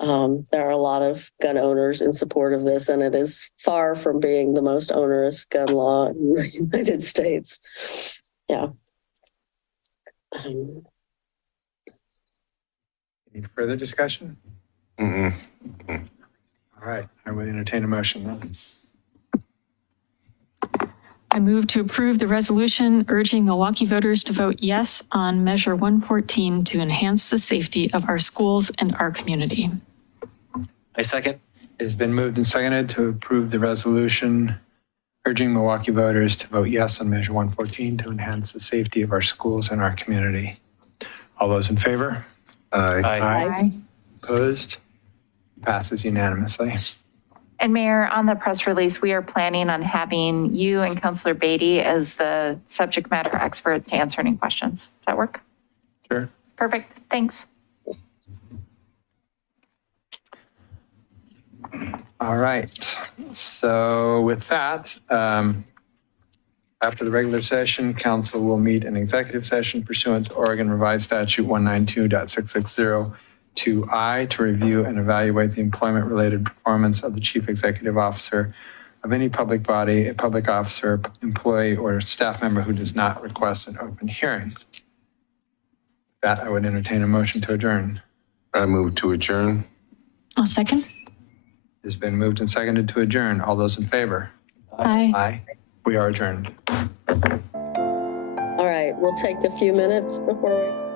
There are a lot of gun owners in support of this, and it is far from being the most onerous gun law in the United States. Yeah. Any further discussion? Mm-mm. All right, I would entertain a motion then. I move to approve the resolution urging Milwaukee voters to vote yes on Measure 114 to enhance the safety of our schools and our community. I second. It has been moved and seconded to approve the resolution urging Milwaukee voters to vote yes on Measure 114 to enhance the safety of our schools and our community. All those in favor? Aye. Aye. Opposed? Passes unanimously. And Mayor, on the press release, we are planning on having you and Councilor Beatty as the subject matter experts to answer any questions. Does that work? Sure. Perfect. Thanks. All right. So with that, after the regular session, council will meet in executive session pursuant to Oregon Revised Statute 192.6602I to review and evaluate the employment-related performance of the chief executive officer of any public body, a public officer, employee, or staff member who does not request an open hearing. With that, I would entertain a motion to adjourn. I move to adjourn. I'll second. It's been moved and seconded to adjourn. All those in favor? Aye. Aye. We are adjourned. All right, we'll take a few minutes before we.